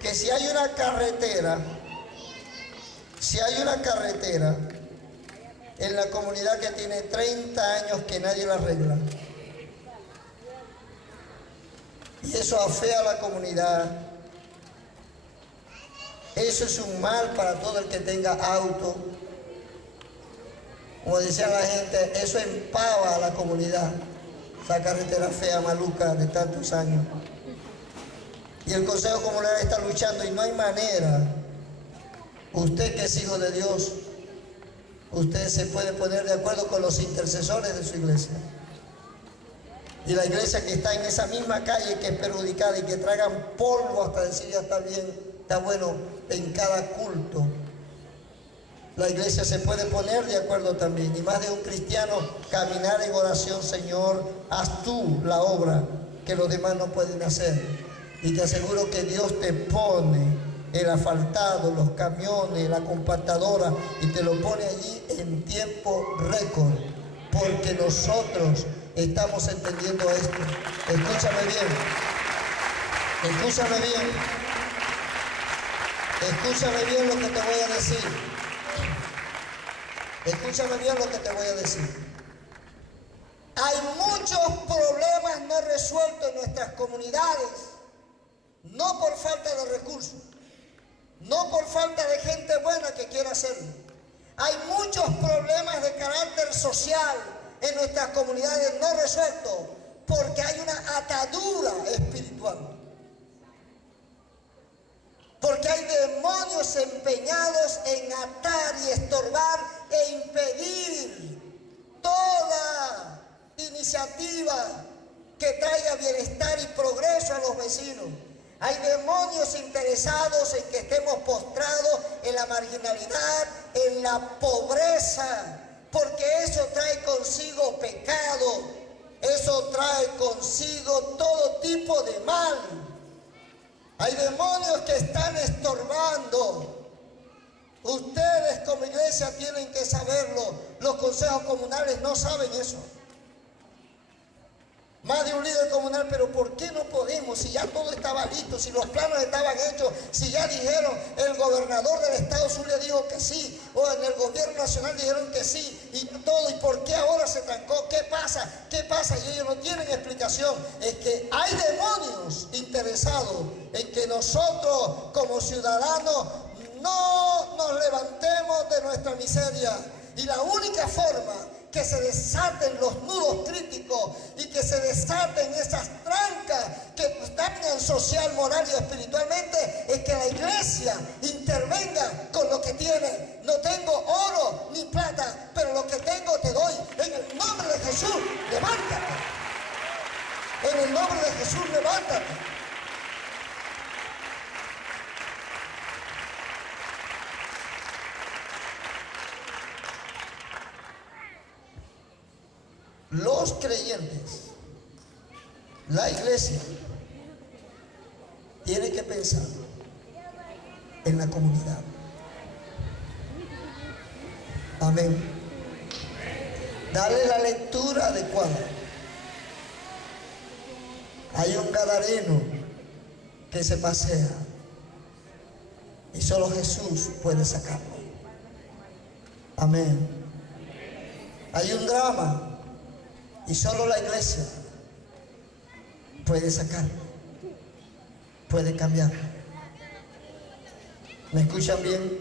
que si hay una carretera en la comunidad que tiene 30 años que nadie la arregla, y eso afea a la comunidad, eso es un mal para todo el que tenga auto. Como decía la gente, eso empava a la comunidad, esa carretera fea, maluca de tantos años. Y el Consejo Comunal está luchando y no hay manera. Usted que es hijo de Dios, usted se puede poner de acuerdo con los intercesores de su iglesia. Y la iglesia que está en esa misma calle que es perjudicada y que tragan polvo hasta decir ya está bien, está bueno en cada culto. La iglesia se puede poner de acuerdo también. Y más de un cristiano caminar en oración, Señor, haz tú la obra que los demás no pueden hacer. Y te aseguro que Dios te pone el asfaltado, los camiones, la compactadora, y te lo pone allí en tiempo récord, porque nosotros estamos entendiendo esto. Escúchame bien, escúchame bien, escúchame bien lo que te voy a decir. Escúchame bien lo que te voy a decir. Hay muchos problemas no resueltos en nuestras comunidades, no por falta de recursos, no por falta de gente buena que quiera hacerlo. Hay muchos problemas de carácter social en nuestras comunidades no resueltos porque hay una atadura espiritual. Porque hay demonios empeñados en atar y estorbar e impedir toda iniciativa que traiga bienestar y progreso a los vecinos. Hay demonios interesados en que estemos postrados en la marginalidad, en la pobreza, porque eso trae consigo pecado, eso trae consigo todo tipo de mal. Hay demonios que están estorbando. Ustedes como iglesia tienen que saberlo. Los consejos comunales no saben eso. Más de un líder comunal, pero ¿por qué no podemos? Si ya todo estaba listo, si los planos estaban hechos, si ya dijeron, el gobernador del estado Zulia dijo que sí, o en el gobierno nacional dijeron que sí, y todo, ¿y por qué ahora se trancó? ¿Qué pasa? ¿Qué pasa? Y ellos no tienen explicación. Es que hay demonios interesados en que nosotros como ciudadanos no nos levantemos de nuestra miseria. Y la única forma que se desaten los nudos críticos y que se desaten esas trancas que dañan social, moral y espiritualmente es que la iglesia intervenga con lo que tiene. No tengo oro ni plata, pero lo que tengo te doy. En el nombre de Jesús, levántate. En el nombre de Jesús, levántate. Los creyentes, la iglesia, tiene que pensar en la comunidad. Amén. Dale la lectura adecuada. Hay un gadareno que se pasea y solo Jesús puede sacarlo. Amén. Hay un drama y solo la iglesia puede sacarlo, puede cambiarlo. ¿Me escuchan bien?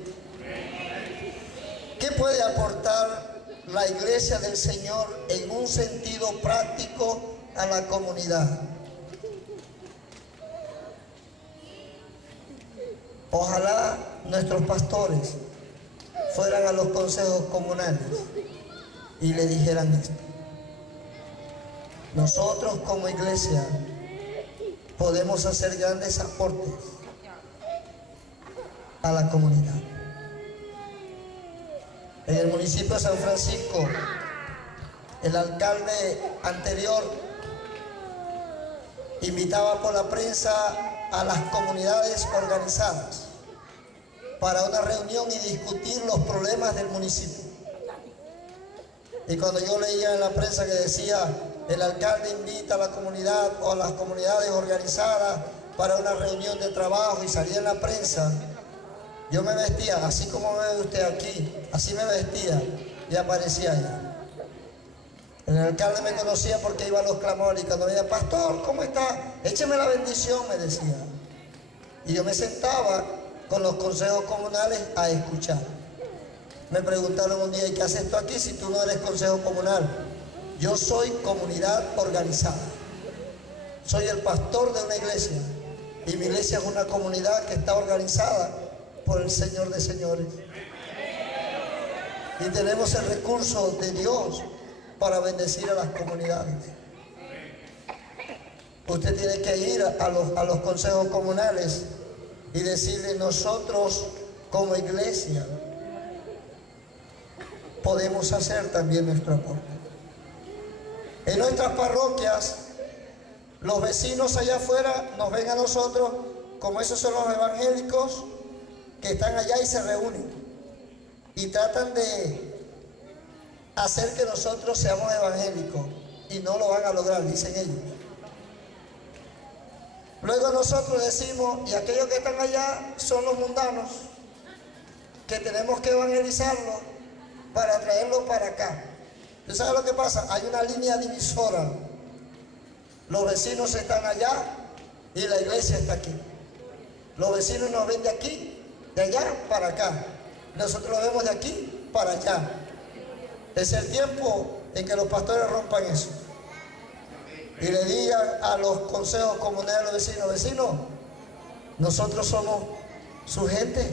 ¿Qué puede aportar la iglesia del Señor en un sentido práctico a la comunidad? Ojalá nuestros pastores fueran a los consejos comunales y le dijeran esto. Nosotros como iglesia podemos hacer grandes aportes a la comunidad. En el municipio de San Francisco, el alcalde anterior invitaba por la prensa a las comunidades organizadas para una reunión y discutir los problemas del municipio. Y cuando yo leía en la prensa que decía el alcalde invita a la comunidad o a las comunidades organizadas para una reunión de trabajo y salía en la prensa, yo me vestía, así como me ve usted aquí, así me vestía y aparecía allá. El alcalde me conocía porque iba a los clamores y cuando me decía, pastor, ¿cómo está? Écheme la bendición, me decía. Y yo me sentaba con los consejos comunales a escuchar. Me preguntaron un día, ¿y qué haces tú aquí si tú no eres consejo comunal? Yo soy comunidad organizada. Soy el pastor de una iglesia y mi iglesia es una comunidad que está organizada por el Señor de señores. Y tenemos el recurso de Dios para bendecir a las comunidades. Usted tiene que ir a los consejos comunales y decirle, nosotros como iglesia podemos hacer también nuestro aporte. En nuestras parroquias, los vecinos allá afuera nos ven a nosotros como esos son los evangélicos que están allá y se reúnen y tratan de hacer que nosotros seamos evangélicos y no lo van a lograr, dicen ellos. Luego nosotros decimos, y aquellos que están allá son los mundanos, que tenemos que evangelizarlos para traerlos para acá. ¿Usted sabe lo que pasa? Hay una línea divisora. Los vecinos están allá y la iglesia está aquí. Los vecinos nos ven de aquí, de allá para acá. Nosotros lo vemos de aquí para allá. Es el tiempo en que los pastores rompan eso. Y le digan a los consejos comunales a los vecinos, vecinos, nosotros somos su gente.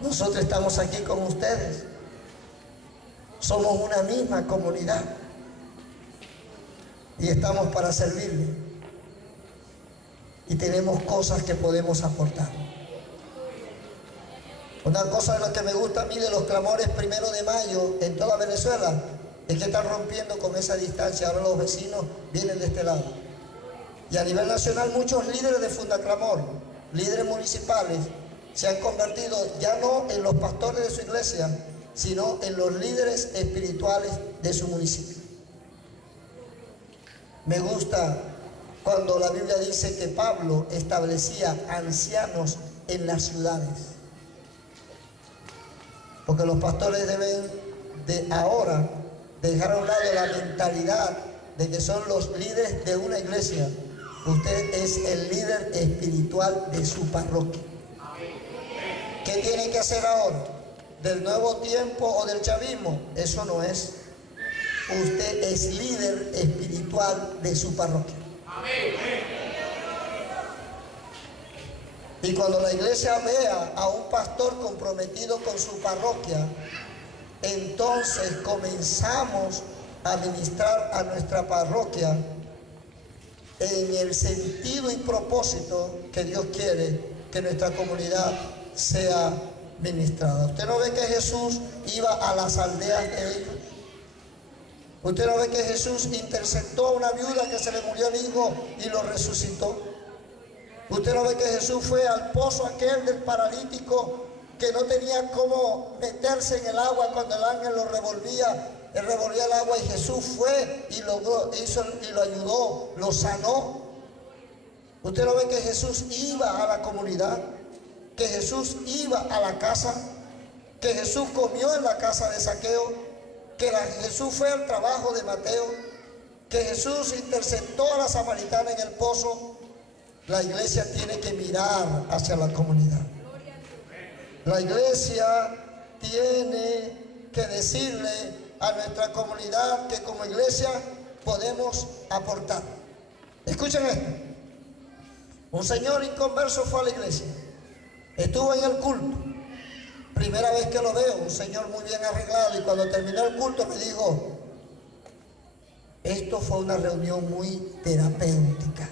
Nosotros estamos aquí con ustedes. Somos una misma comunidad. Y estamos para servirle. Y tenemos cosas que podemos aportar. Una cosa de lo que me gusta a mí de los clamores 1 de mayo en toda Venezuela es que están rompiendo con esa distancia. Ahora los vecinos vienen de este lado. Y a nivel nacional muchos líderes de Fundaclamor, líderes municipales, se han convertido ya no en los pastores de su iglesia, sino en los líderes espirituales de su municipio. Me gusta cuando la Biblia dice que Pablo establecía ancianos en las ciudades. Porque los pastores deben de ahora dejar a un lado la mentalidad de que son los líderes de una iglesia. Usted es el líder espiritual de su parroquia. ¿Qué tiene que hacer ahora? ¿Del nuevo tiempo o del chavismo? Eso no es. Usted es líder espiritual de su parroquia. Y cuando la iglesia vea a un pastor comprometido con su parroquia, entonces comenzamos a ministrar a nuestra parroquia en el sentido y propósito que Dios quiere que nuestra comunidad sea ministrada. ¿Usted no ve que Jesús iba a las aldeas de ellos? ¿Usted no ve que Jesús interceptó a una viuda que se le murió el hijo y lo resucitó? ¿Usted no ve que Jesús fue al pozo aquel del paralítico que no tenía cómo meterse en el agua cuando el ángel lo revolvía? Él revolvía el agua y Jesús fue y lo ayudó, lo sanó. ¿Usted no ve que Jesús iba a la comunidad? Que Jesús iba a la casa, que Jesús comió en la casa de Zaqueo, que Jesús fue al trabajo de Mateo, que Jesús interceptó a la samaritana en el pozo, la iglesia tiene que mirar hacia la comunidad. La iglesia tiene que decirle a nuestra comunidad que como iglesia podemos aportar. Escuchen esto. Un señor inconverso fue a la iglesia, estuvo en el culto. Primera vez que lo veo, un señor muy bien arreglado, y cuando terminó el culto me dijo: esto fue una reunión muy terapéutica.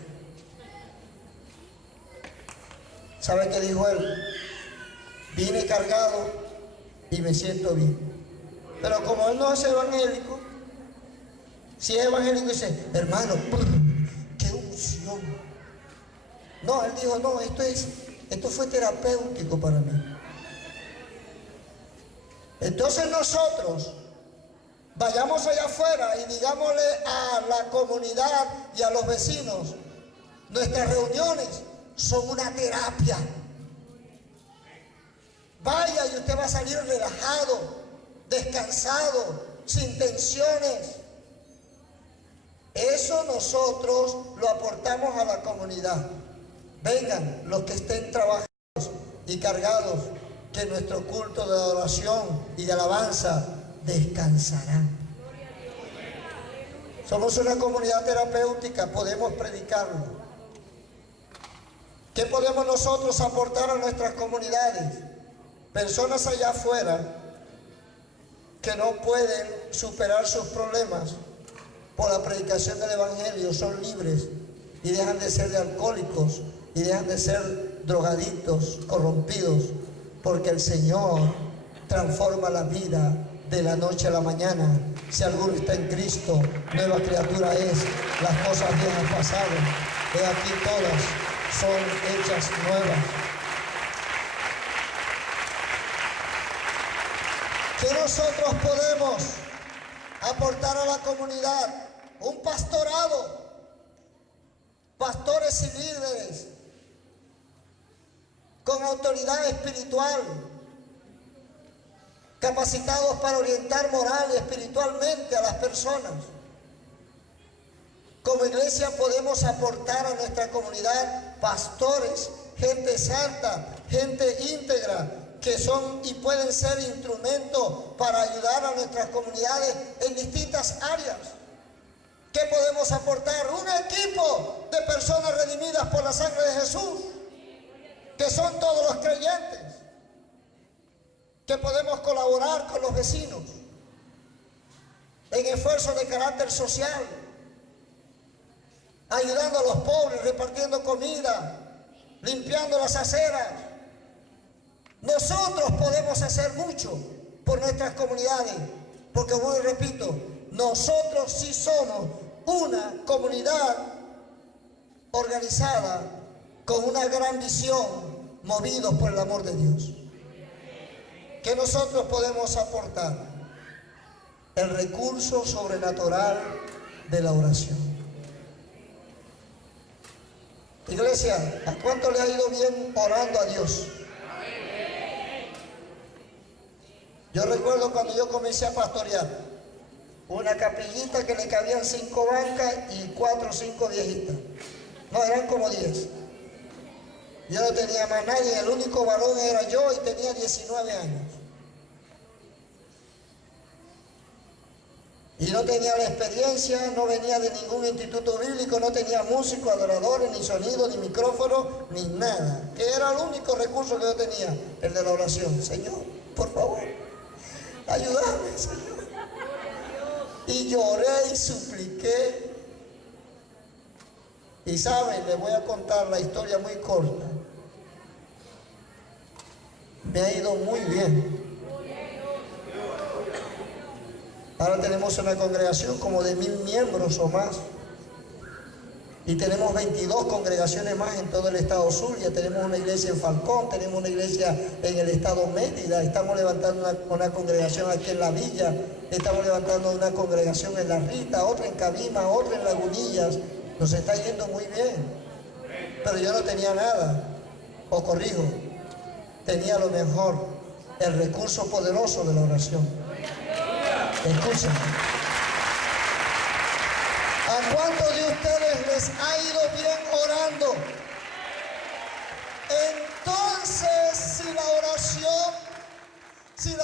¿Sabe qué dijo él? Vine cargado y me siento bien. Pero como él no es evangélico, si es evangélico dice: hermano, qué unción. No, él dijo: no, esto fue terapéutico para mí. Entonces nosotros vayamos allá afuera y digámosle a la comunidad y a los vecinos: nuestras reuniones son una terapia. Vaya y usted va a salir relajado, descansado, sin tensiones. Eso nosotros lo aportamos a la comunidad. Vengan los que estén trabajados y cargados, que nuestro culto de adoración y de alabanza descansarán. Somos una comunidad terapéutica, podemos predicarlo. ¿Qué podemos nosotros aportar a nuestras comunidades? Personas allá afuera que no pueden superar sus problemas por la predicación del evangelio, son libres y dejan de ser de alcohólicos y dejan de ser drogadictos, corrompidos, porque el Señor transforma la vida de la noche a la mañana. Si alguno está en Cristo, nueva criatura es, las cosas viejas han pasado, he aquí todas son hechas nuevas. ¿Qué nosotros podemos aportar a la comunidad? Un pastorado, pastores y líderes con autoridad espiritual, capacitados para orientar moral y espiritualmente a las personas. Como iglesia podemos aportar a nuestra comunidad pastores, gente santa, gente íntegra, que son y pueden ser instrumentos para ayudar a nuestras comunidades en distintas áreas. ¿Qué podemos aportar? Un equipo de personas redimidas por la sangre de Jesús, que son todos los creyentes, que podemos colaborar con los vecinos en esfuerzos de carácter social, ayudando a los pobres, repartiendo comida, limpiando las aceras. Nosotros podemos hacer mucho por nuestras comunidades, porque vuelvo y repito, nosotros sí somos una comunidad organizada con una gran visión, movidos por el amor de Dios. ¿Qué nosotros podemos aportar? El recurso sobrenatural de la oración. Iglesia, ¿a cuánto le ha ido bien orando a Dios? Yo recuerdo cuando yo comencé a pastorear, una capillita que le cabían 5 bancas y 4 o 5 viejitas. No, eran como 10. Yo no tenía más nadie, el único varón era yo y tenía 19 años. Y no tenía la experiencia, no venía de ningún instituto bíblico, no tenía músicos, adoradores, ni sonido, ni micrófono, ni nada. Que era el único recurso que yo tenía, el de la oración. Señor, por favor, ayúdame, Señor. Y lloré y supliqué. Y saben, les voy a contar la historia muy corta. Me ha ido muy bien. Ahora tenemos una congregación como de 1000 miembros o más. Y tenemos 22 congregaciones más en todo el estado Zulia. Tenemos una iglesia en Falcón, tenemos una iglesia en el estado Mérida. Estamos levantando una congregación aquí en La Villa. Estamos levantando una congregación en La Rita, otra en Cabima, otra en Lagunillas. Nos está yendo muy bien. Pero yo no tenía nada. O corrijo, tenía lo mejor, el recurso poderoso de la oración. Escuchen. ¿A cuántos de ustedes les ha ido bien orando? Entonces, si la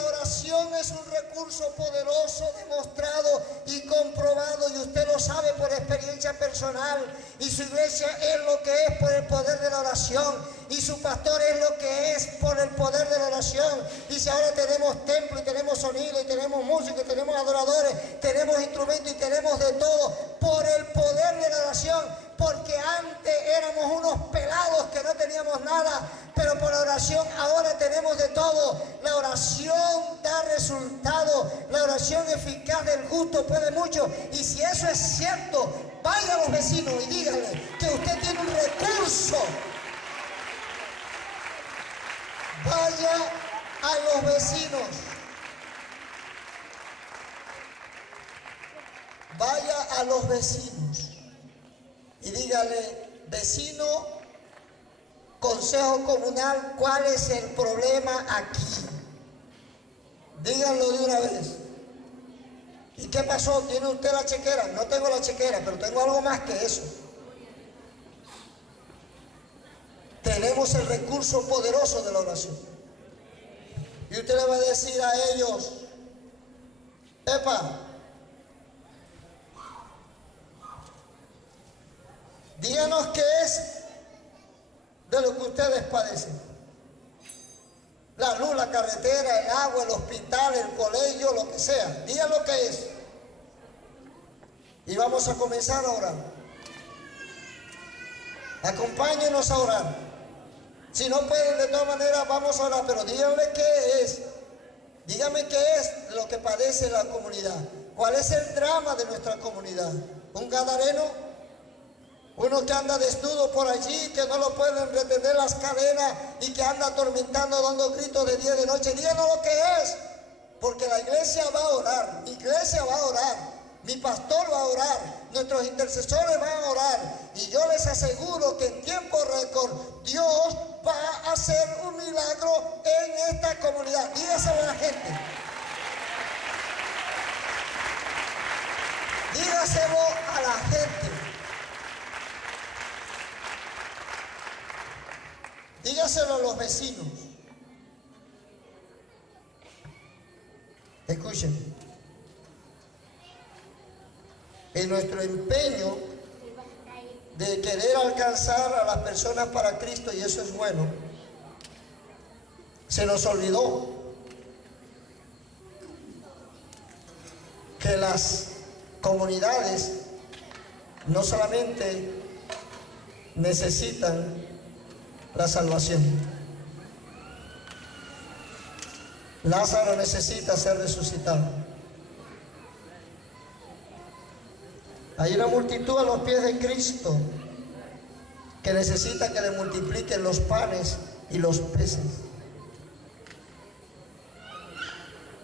oración es un recurso poderoso, demostrado y comprobado, y usted lo sabe por experiencia personal, y su iglesia es lo que es por el poder de la oración, y su pastor es lo que es por el poder de la oración, y si ahora tenemos templo, y tenemos sonido, y tenemos música, y tenemos adoradores, tenemos instrumentos, y tenemos de todo, por el poder de la oración, porque antes éramos unos pelados que no teníamos nada, pero por la oración ahora tenemos de todo. La oración da resultado, la oración eficaz del justo puede mucho, y si eso es cierto, vaya a los vecinos y díganle que usted tiene un recurso. Vaya a los vecinos. Vaya a los vecinos y dígale: vecino, consejo comunal, ¿cuál es el problema aquí? Díganlo de una vez. ¿Y qué pasó? ¿Tiene usted la chequera? No tengo la chequera, pero tengo algo más que eso. Tenemos el recurso poderoso de la oración. Y usted le va a decir a ellos: epa, díganos qué es de lo que ustedes padecen. La luz, la carretera, el agua, el hospital, el colegio, lo que sea. Digan lo que es. Y vamos a comenzar a orar. Acompáñenos a orar. Si no pueden, de todas maneras, vamos a orar. Pero díganme qué es. Díganme qué es lo que padece la comunidad. ¿Cuál es el drama de nuestra comunidad? ¿Un gadareno? Uno que anda desnudo por allí, que no lo pueden retener las cadenas y que anda atormentando, dando gritos de día y de noche. Díganos lo que es, porque la iglesia va a orar, mi iglesia va a orar, mi pastor va a orar, nuestros intercesores van a orar, y yo les aseguro que en tiempo récord Dios va a hacer un milagro en esta comunidad. Dígaselo a la gente. Dígaselo a la gente. Dígaselo a los vecinos. Escuchen. En nuestro empeño de querer alcanzar a las personas para Cristo, y eso es bueno, se nos olvidó que las comunidades no solamente necesitan la salvación. Lázaro necesita ser resucitado. Hay una multitud a los pies de Cristo que necesita que le multipliquen los panes y los peces.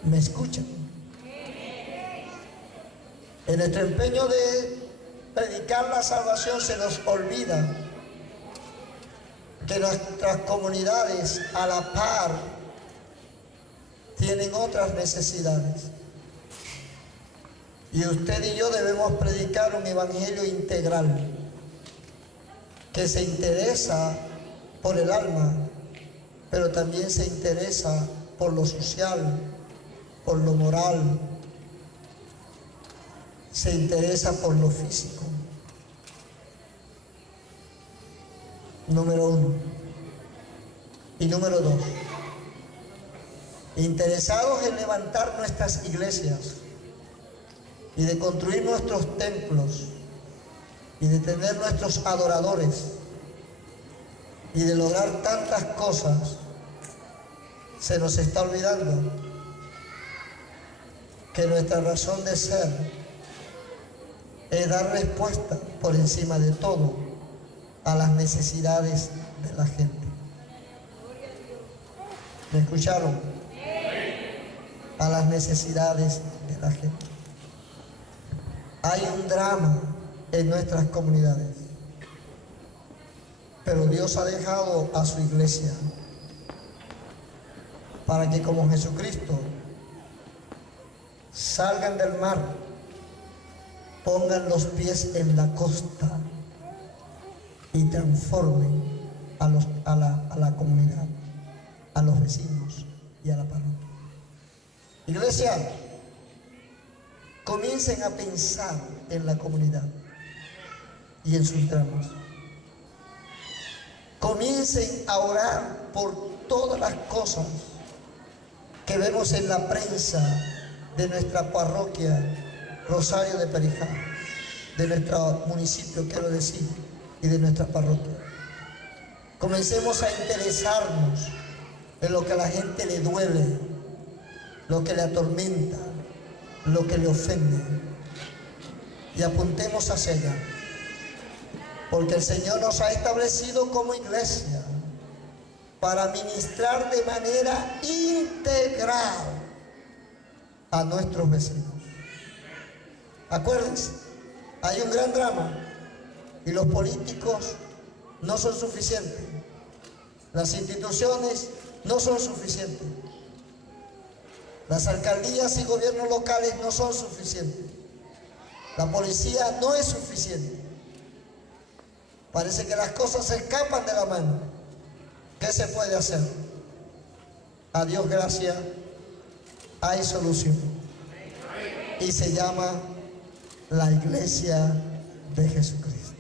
¿Me escuchan? En nuestro empeño de predicar la salvación se nos olvida que nuestras comunidades a la par tienen otras necesidades. Y usted y yo debemos predicar un evangelio integral que se interesa por el alma, pero también se interesa por lo social, por lo moral, se interesa por lo físico. Número 1. Y número 2, interesados en levantar nuestras iglesias y de construir nuestros templos y de tener nuestros adoradores y de lograr tantas cosas, se nos está olvidando que nuestra razón de ser es dar respuesta por encima de todo a las necesidades de la gente. ¿Me escucharon? A las necesidades de la gente. Hay un drama en nuestras comunidades, pero Dios ha dejado a su iglesia para que como Jesucristo salgan del mar, pongan los pies en la costa y transformen a la comunidad, a los vecinos y a la parroquia. Iglesia, comiencen a pensar en la comunidad y en sus dramas. Comiencen a orar por todas las cosas que vemos en la prensa de nuestra parroquia Rosario de Perijá, de nuestro municipio, quiero decir, y de nuestra parroquia. Comencemos a interesarnos en lo que a la gente le duele, lo que le atormenta, lo que le ofende, y apuntemos hacia allá, porque el Señor nos ha establecido como iglesia para ministrar de manera integral a nuestros vecinos. Acuérdense, hay un gran drama y los políticos no son suficientes, las instituciones no son suficientes, las alcaldías y gobiernos locales no son suficientes, la policía no es suficiente. Parece que las cosas se escapan de la mano. ¿Qué se puede hacer? A Dios gracias, hay solución. Y se llama la Iglesia de Jesucristo.